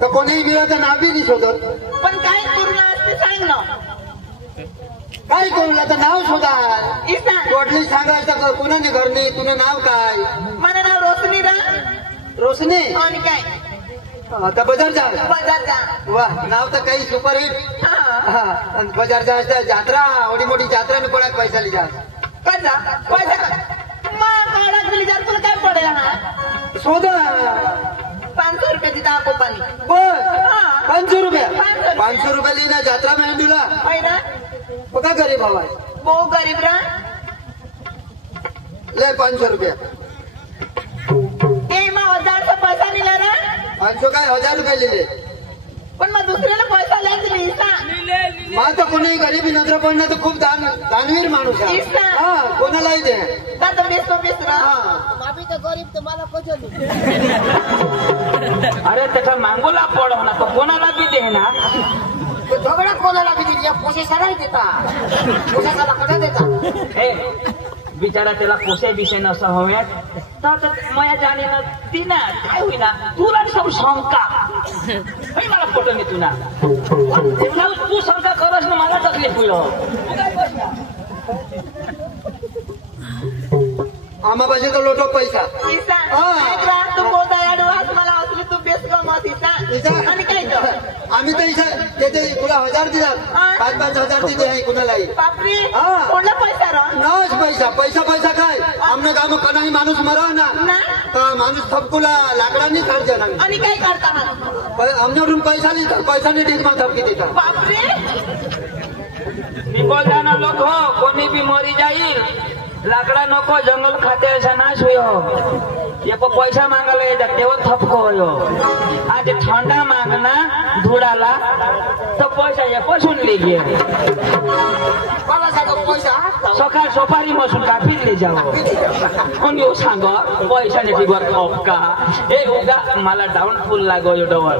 तर कोणीही मिळाचं नाव बी नाही शोधत. पण काय करू असते सांग ना. काय करू आता नाव शोधा. इसा टोटली सांगायचं कुणाने घर नाही. तुझं नाव काय. माझं नाव रोशनी रा. रोशनी. आणि काय आता बाजार जा. बाजारचा. वा नाव तर काही सुपरहिट. बाजार जायचं जत्रा एवढी मोठी जत्रा ने पडायला पैसा लिजा. कसा पैसा मग काढा गेली जर तुला काय पडेल हा. शोधा. 500 रुपयाची दाखव पाणी. बस 500 रुपया. 500 500 रुपया लिहिना जत्रा में तुला. आहे ना. बघा गरीब हवा बहु गरीब रा. ले 500 रुपया. ए मग 1000चा पैसा लिहिला ना. 500 काय 1000 रुपये लिहिले. पण मग दुसऱ्याला पैसा लिहायचं लिहिसा. मला तर कोणी गरीबी नजर पडणं तर खूप दानवीर माणूस आहे. हा कोणालाही दे. दादा बेस रा. अरे त्याचा मागोला पड ना तो कोणाला बी दे ना. झगडा कोणाला बी दिली. पोशेसाला देता. पोशेसाला कसा देता. ए बिचारा त्याला पोसे बिसे नसं हव्यात तर मया जाणीनं तिना काय होईना तुला सब शंका मला फोटो नाही तुला तू शंका करस ना मला तकलीफ होईल. आम्हा पाहिजे तर लोटो पैसा. इसा तू बहुत दयाळू आहेस. मला असले तू बेस गमत इसा. आणि काय तर आम्ही तर इथं देते तुला 1000 दिलात. 5-5 हजार देते आहे कुणालाही. बापरे कोणला पैसा रा. नाच पैसा पैसा पैसा काय आमनं काम कणाही माणूस मरा ना तर माणूस थपकुला लाकडांनी काढते ना. आणि काय करता आमच्याकडून पैसा नाही तर पैसाने ढीक मग थपकी देतात. बापरे निकोल जाणं लोक हो कोणी बी मरी जाईल. लाकडा नको जंगल खाते असा नाश हो. ये पैसा मागायला येतात तेव्हा थपको हो. आज ठंडा मागना धुडाला तर पैसा ये पसून ले सकाळ सोपारी मसून कापीत ले जाओ. कोण येऊ सांग पैशाने टिवर थपका. हे उगा मला डाऊनफुल लागो डबल.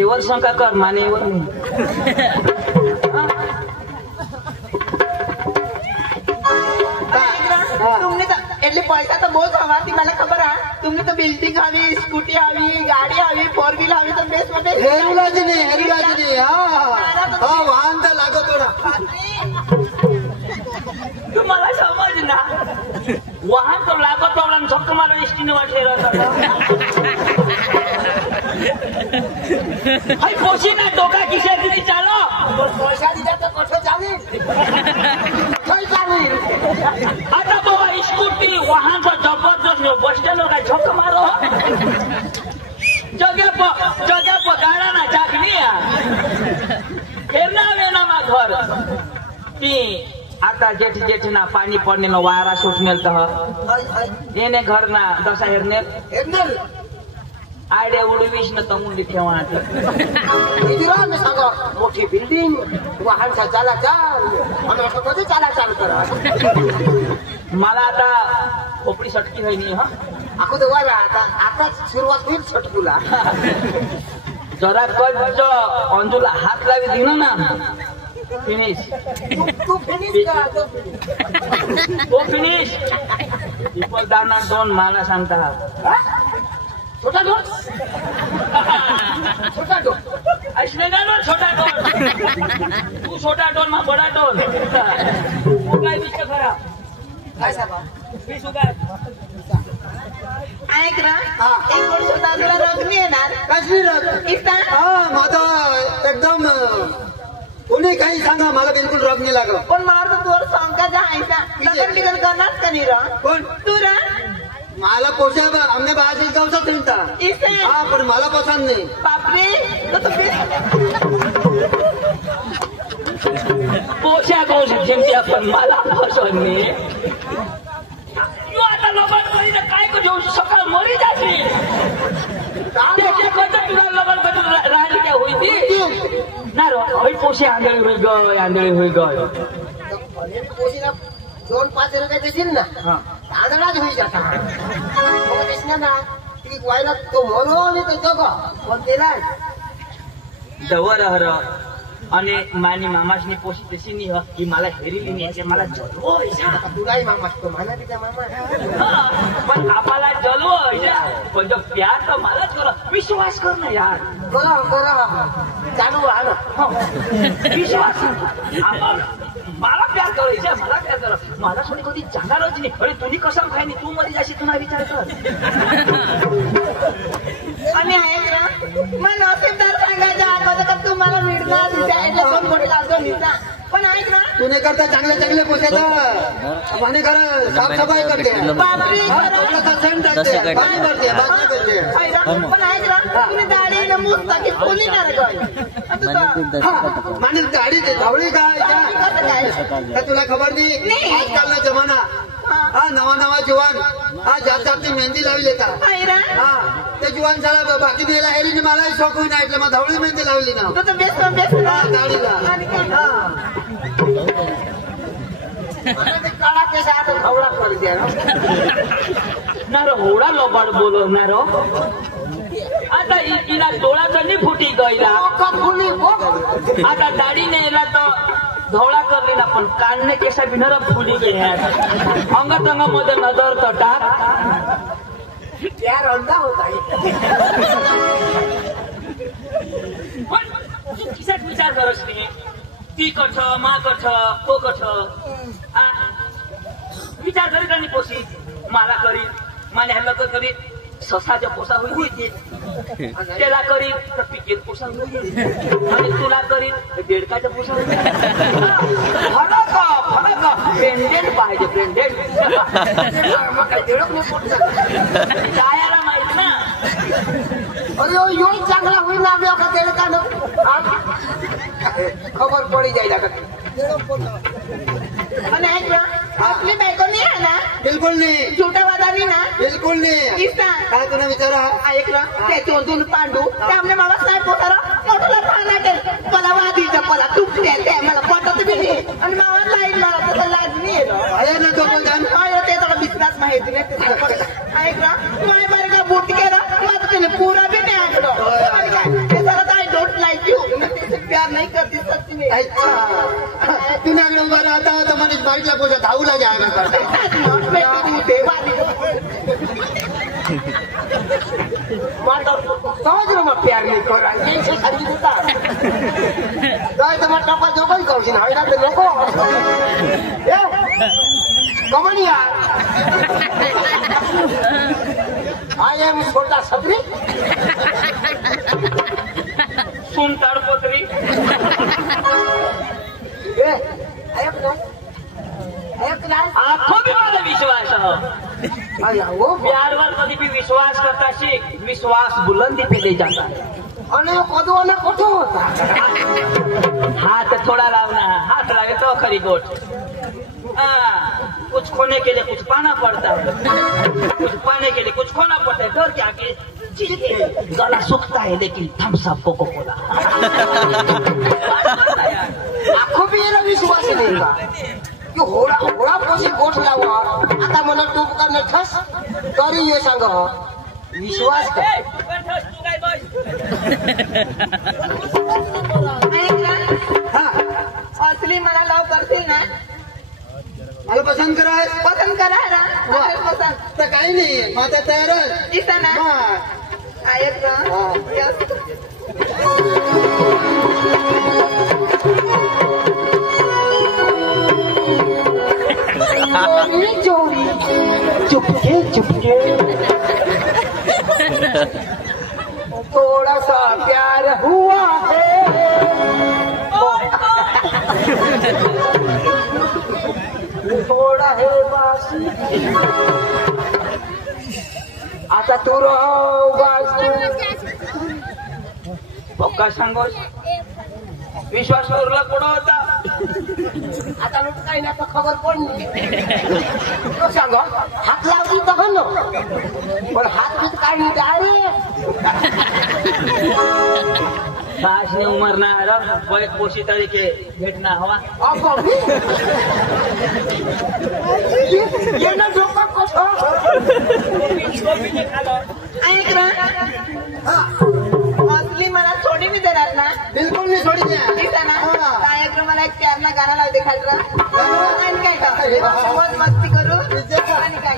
एवर शंका कर माने तुमने એટલે पैसा तो बहुत हवा थी. मला खबर आहे. तुमने तो बिल्डिंग हवी स्कूटी हवी गाडी हवी 4 व्हील हवी तर बेस मध्ये हेरुलाच नाही. हा वाहन तर लागत थोडा. तुम्हाला समज ना वाहन तो लागत आणि झक्क मारा एसटीने वाटले हाय पोशी ना डोका किशोर किती चालो पैसा दिला तर कसं चालेल. आता बाबा स्कूटी वाहन जबरदस्त बस स्टँड काय झक्क मारो जग्या गाडा ना चाकली फेरना वेना मा घर ती आता जेठ ना पाणी पडने न वारा सुटनेल तर येणे घर ना दशा हेरनेल आयडिया उडवीस न तमुंडी ठेवा. मी सांगा मोठी बिल्डिंग वाहनचा चाला चाल कधी चाला चाल करा. मला आता खोपडी सटकी होईनी. हा आपण तर वाला आता सुरुवात होईल सटकुला. जरा कच अंजूला हात लावी दिनो ना फिनिश. तू फिनिश का तो फिनिश पिपल दाना दोन मला सांगता. छोटा डोर ऐसने ना छोटा डोल तू छोटा डोल मा बडा डोल काय विषय खरा काय साबा 20 उगाय ऐक ना. एक वर्ष तुला रोग नाही येणार. कसली रग. इसा माझा एकदम कोणी काही सांगा मला बिलकुल रग नाही लागला. पण मला तर तुवर शंका जायचा लगन बिगन करणार का नाही रा. कोण तू रा मला पोषा आमने बाहेर गावचा तिंटा. इसे हा पण मला पसंत नाही. बापरे तो पोशा करू शकते आपण मला पसंत नाही. आता लोकांकडे काय करू सकाळ मरी जाते त्याच्याकडे तुला लगन करून राहिली काय होईल ना रो पोशे आंधळी होई गय पोशीला 2-5 रुपये देशील ना आंधळाच होई जाता. ना ती व्हायला तो म्हणून तो जग पण त्याला जवळ हर आणि मानी मामासनी पोशी तशी नाही की मला हेरीली नाही मला जलवो तुलाही मामा असतो म्हणा तिचा मामा पण आम्हाला जलवो पण जो प्यार तर मलाच करो विश्वास कर ना यार बरं चालू हा ना विश्वास मला प्यार करो मला प्यार करो मला सोडी कधी जाणारच नाही अरे तुम्ही कसं खाय नाही तू मध्ये जाशी तुला विचार कर आणि आहेत ना मग नसीबदार सांगायच्या अगोदर का तुम्हाला मिळणार द्यायला दोन कोटी लागतो निघता पण ऐक ना तुने करता चांगले चांगले पोशाचं म्हणे घर साफसफाई करते बापरे पाणी भरते पण ऐक ना तुम्ही दाढी नमूस की फुली ना माणूस गाडी धावळी काय तुला खबर नाही आजकालचा जमाना हा नवा नवा जुवान हा जास्त आपली मेहंदी लावली येतात हा त्या जुवान झाला बाकी दिला हेरी मला शौक होईना એટલે मग धावळी मेहंदी लावली ना तो बेस्ट गाडीला काळा पैसा आता धावळा करते ना रो होडा लोबाड बोलवणार आता इला डोळा नाही फुटी गईला आता दाढी नेला तर धवळा करली ना पण काढणे केसा बिनर फुली गया अंग तंग मध्ये नजर तर टाक यार अंडा होता पण तू किसात विचार करस नाही ती कठ मा कठ तो कठ विचार करी का नाही पोशी मला करी मला ह्याला करी ससाच्या पोसा होईल त्याला करी तर पिकेत पोसा होईल आणि तुला करी तर बेडकाच्या पोसा होईल फरक ब्रेंडेड पाहिजे ब्रेंडेड जायला माहित ना अरे यो चांगला होईल ना आपल्या देडका न खबर पडी जाईल आणि ऐक ना आपली बायको नाही आहे ना बिलकुल नाही छोटा वादानी ना बिलकुल नाही काय तुला विचारा ऐक ना त्याच्यातून पांडू त्यामुळे मला साहेब पोतारा मोठला पाहणार केलं मला वादीचा मला तुपते ते मला पटत बी नाही आणि मावा लाईट मला तसं लाज नाही आहे ना तो पण ते थोडा बिझनेस माहिती नाही ऐक ना मला बरं का बूट केला माझं त्याने पुरा बी नाही ऐकलं ते जरा आय डोंट लाईक यू प्यार नाही करते सच्ची नाही तुझ्याकडे उभा राहता तर मनीष बाईकला पोचा धावला जायला समज ना मग प्यार नाही करा काय तर मग टप्पा जो काही कौशीन हळला तर नको कमन यार आय एम छोटा छत्री सुन ताडपत्री आखो भी मला विश्वास प्यारवर कधी भी विश्वास करता शिक विश्वास बुलंदी पे ले जाता आणि कदवा ना कुठं होता हाथ थोड़ा लावना हाथ लावे तो खरी गोट कुछ खोने के लिए कुछ पाना पड़ता है कुछ पाने के लिए कुछ खोना पड़ता है डर के आगे गला सूखता है लेकिन थम्स अप कोको कोला आखो भी याला विश्वास नाही का की होळा होळा पोशी गोठ लावा आता मला टूप करणं ठस तरी ये सांग विश्वास कर असली मला लव करतील ना मला पसंत करा ना पसंत तर काही नाही माझा तयारच दिसा ना आहेत चोरी चुपके चुपके थोड़ा सा प्यार हुआ है थोड़ा है बासी आता तू पक्का सांगोस विश्वास उरला पुढं होता आता लोक काही ना खबर पडली तो सांग हात लावली तर नो पण हात बीत काढली डायरेक्ट खास ने उमर ना वय पोशी तरीके भेटना हवा ये ना डोका कसं ऐक ना असली मला थोडी मी देणार ना बिलकुल घेऊन मी सोडी द्या दिसा ना कार्यक्रम मला एक प्यार ना गाणं लावते खालरा आणि काय का मस्ती करू आणि काय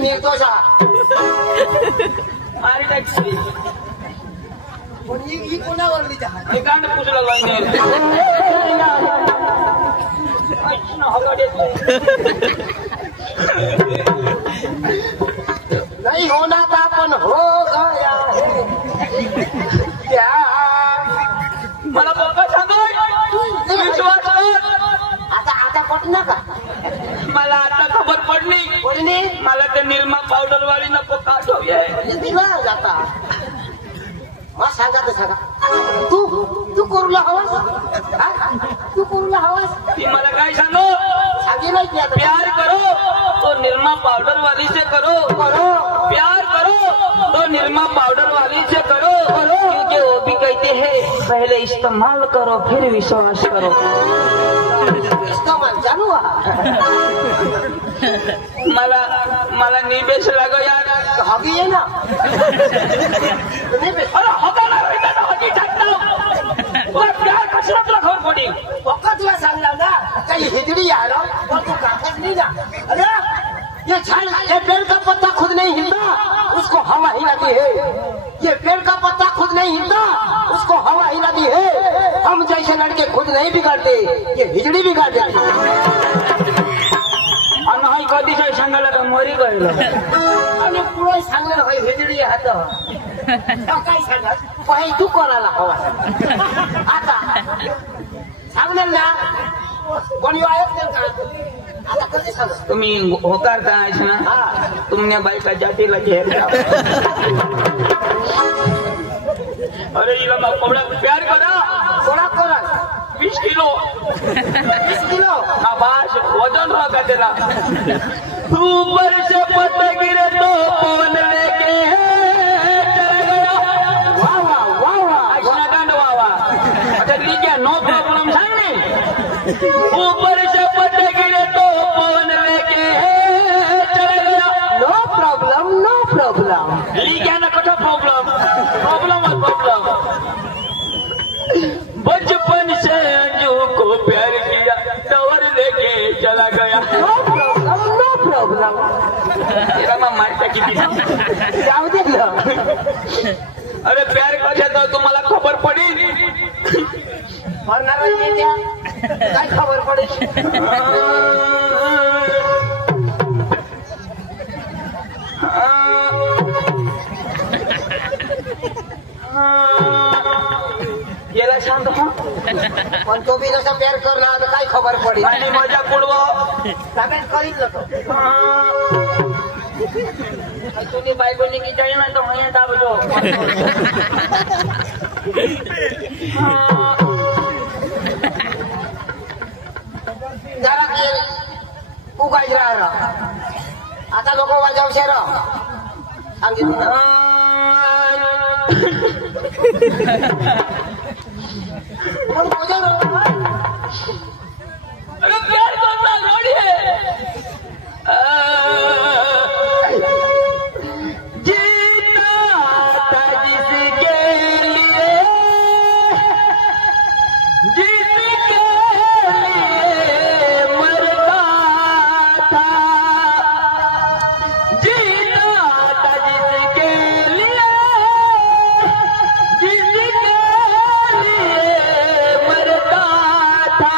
निर्दोष मारी टॅक्सी पण ही कोणावरली चहा हे गाणं पुसलं नहीं होना था पण हो गया है क्या मला बोका सांगू विश्वास कर आता पटना का मला आता खबर पडली मला ते निरमा पावडर वाली नको काढूया जाता मग सांगा तर सांगा तू करूला हवास तू करूला हवास ती मला काय सांगू सांगे नाही की आता प्यार करो तो निरमा पाउडर वाली से करो प्यार करो तो निरमा पाउडर वाली से करो क्योंकि वो भी कहते हैं पहले इस्तेमाल करो फिर विश्वास करो इस्तेमाल चालू मला निबेश लागो यार हगी आहे ना अरे होता ना हगी टाकतो प्यार कसला तुला खबर पडी पक्का तुला सांगला ना काही हिजड़ी आलो और तू कागज नहीं ना अरे ये झाड़ ये पेड़ का पत्ता खुद नहीं हिलता उसको हवा हिलाती है ये पेड़ का पत्ता खुद नहीं हिलता उसको हवा हिलाती है हम जैसे लड़के खुद नहीं बिगाड़ते ये हिजड़ी बिगाड़ देती आणि कधी सांगायला का मरी गयलो आणि पुढे सांगणार भाई हिजड़ी हात काय सांगत काही तू कोणाला हवा आता सांगणार ना कोणी ऐकत नाही का आता कधी सांग तुम्ही होकारता ना तुमने बाईका जातीला घेर अरे इला मग कोबडा प्यार करा कोणा कोणा 20 किलो 20 किलो हा बास वजन होगा तेरा ऊपर से पत्ते गिरे तो पवन लेके चला गया वाह वाह वाह वाह अक्षरा कांड वावा अच्छा ठीक है नो प्रॉब्लम सांगणे ऊपर से पत्ते गिरे तो पवन लेके चला गया नो प्रॉब्लम ठीक है ना कठा प्रॉब्लम बचपन से अंजू को प्यार किया टवर लेके चला गया नो प्रॉब्लम तेरा माँ मारता किती जाऊ दे ना अरे प्यार करते तो तुम्हाला खबर पडेल मरणार नाही त्या काय खबर पडेल याला सांग पण तो बी जसा प्यार करणार तर काय खबर पडेल आणि मजा पुढव सगळ्यात करील ना तो तुम्ही बायकोनी की जाईल ना तो म्हणून दाबलो जरा उगायच राहिला आता लोक वाजाव शेर सांगितलं पण मजा अरे प्यार करना रोड़ी है जीता था जिसके लिए मरता था जीता था जिसके लिए मरता था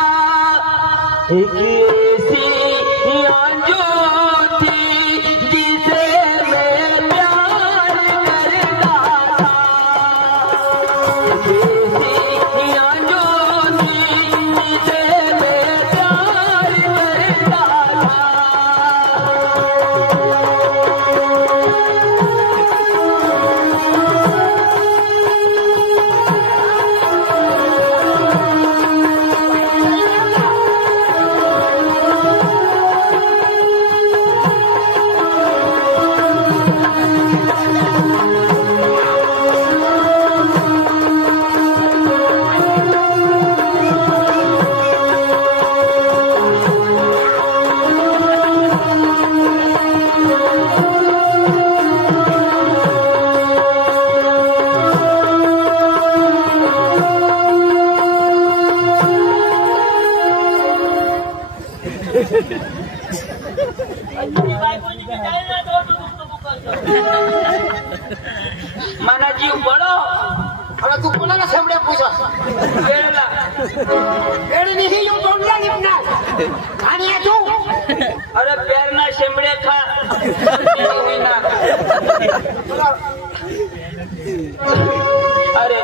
एक ऐसी आंजू थी जिसे मैं प्यार करता था एक ऐसी आंजू थी जिसे मैं प्यार करता था माना जीव बड़ो अरे तू कोणाला शेवड्या पूजा वेळला वेळी ही येऊन तोंडला निघणार आणि तू अरे प्यार ना शेंबड्या खा अरे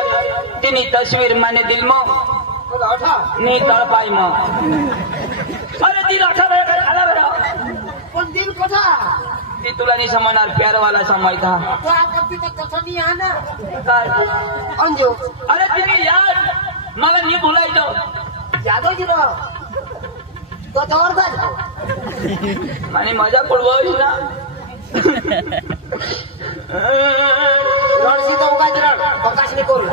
तिनी तस्वीर माने दिल मो नी तळपाई मो अरे दिल अठा खाला बरं पण दिल कसा ती तुला नाही समजणार प्यार वाला समजता तसा नाही हा ना काय अंजू अरे तुम्ही यार मला नी बोलायचं जादव जी तो तवर काय आणि मजा पडवायची ना रडशी तो उगाच रड प्रकाशने करू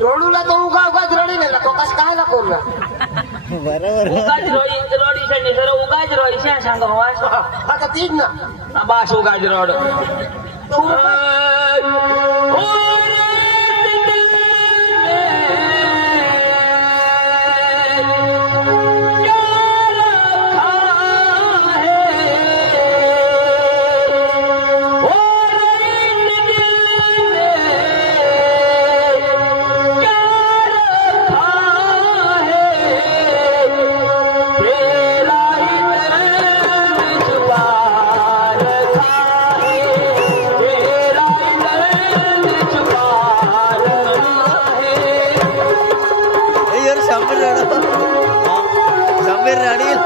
रोडूला तो उगाच रडी नाही प्रकाश कायला करू बरोबर उगाच रोडी सर उगाच रोडी सांग आता तीच ना बास उगाच रोड sambil radil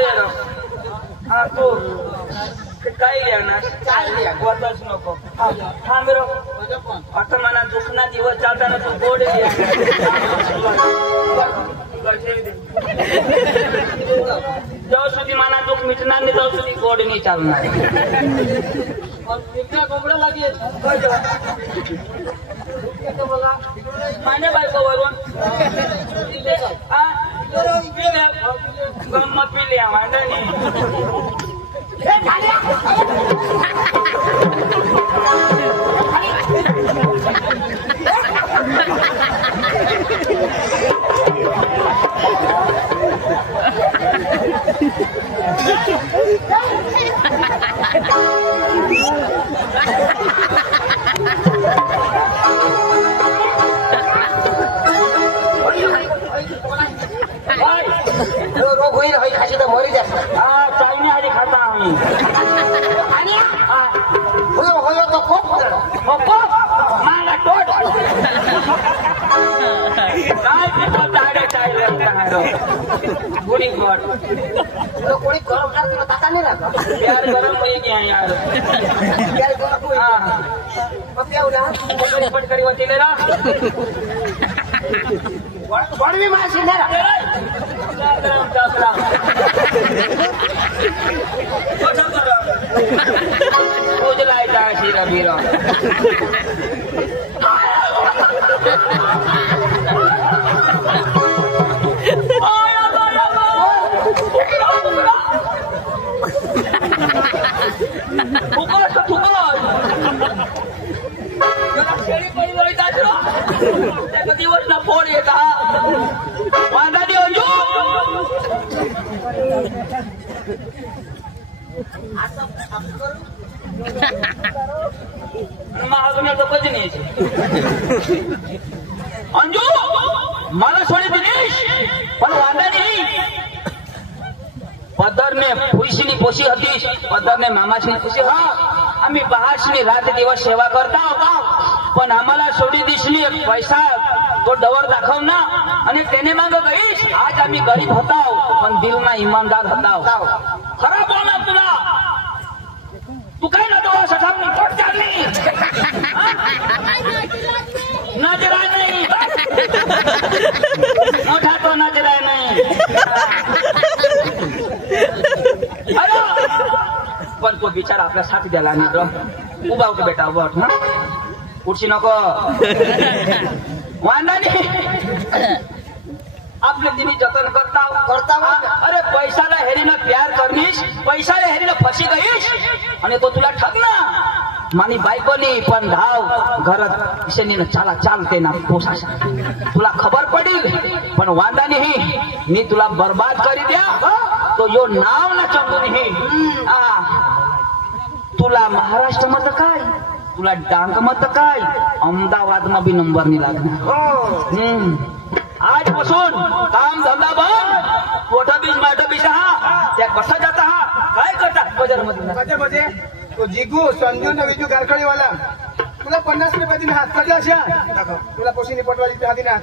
येणार हा तू काय येणार होतच नको थांब रो आता मला दुखना दिवस चालताना तू गोड जाऊ सुधी मला दुःख मिटणार नाही जाऊ सुधी गोड नाही चालणार कोंबडा लागेल माझ्या बायकोवरून गंमत पिली वांडणी रोग होईल खाशी तर मरी जास्त चायनी आधी खाता आम्ही होय तो खूप मागा टोट काय पिपल झाडे चायला गुणी गोड कोणी गरम तुला ताका नाही लागत प्यार गरम होई गया यार पटकरी वाचले ना वडवी माशी नाही उजलायचा शिरा बिरा दिवस ना फोन येत वांदा दिवस महागुन्याचं कधी न्यायचे अंजू मला सोडी दिलीस पण वांदा नाही पदरने फुईशीनी पोशी हतीस पदरने मामाशीनी पोशी आम्ही बहाशनी रात दिवस सेवा करता पण आम्हाला सोडी दिसली पैसा तो डवर दाखव ना आणि त्याने माग गईस आज आम्ही गरीब होताव पण दिल ना इमानदार होताव खरा बोला तुला तू काय ना तो सठामनी पोट चालली नजराय नाही मोठा तो नजराय नाही अरे पण तो बिचारा आपल्या साथ द्याला नाही उभा उठ बेटा उभा उठ ना उठशी नको वांदा नाही आपले तिने जतन करता अरे पैसाला हेरीनं प्यार करणीस पैसाला हेरीनं फसी गईस आणि तो तुला ठग ना मानी बायकोनी पण धाव घरात किशनीनं चाला चालते ना पोसा तुला खबर पडील पण वांदा नाही मी तुला बर्बाद करी द्या तो यो नाव ना चंगून ही तुला महाराष्ट्र मध्ये काय तुला डांग मत काय अहमदाबाद मध्ये नंबर नाही लागणार आजपासून काम धंदा बंद पोटा बीज माटा बीज हा त्या कसा जाता हा काय करता बाजार मध्ये मध्ये तो जिगू संजू न विजू गारखडीवाला तुला 50 रुपये दिन हात कधी अशा तुला पोशीने पटवायची हाती ना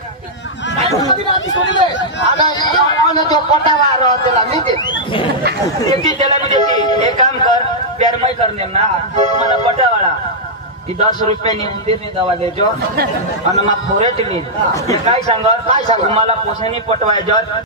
जो पटावा त्याला मी देते त्याला मी देते एक काम कर प्यारमय करणे ना तुम्हाला पटावाळा ती 10 रुपयानी उंदीरने दवा द्यायचो आणि मग फोरेटली काय सांग तुम्हाला पोशाने पटवायचं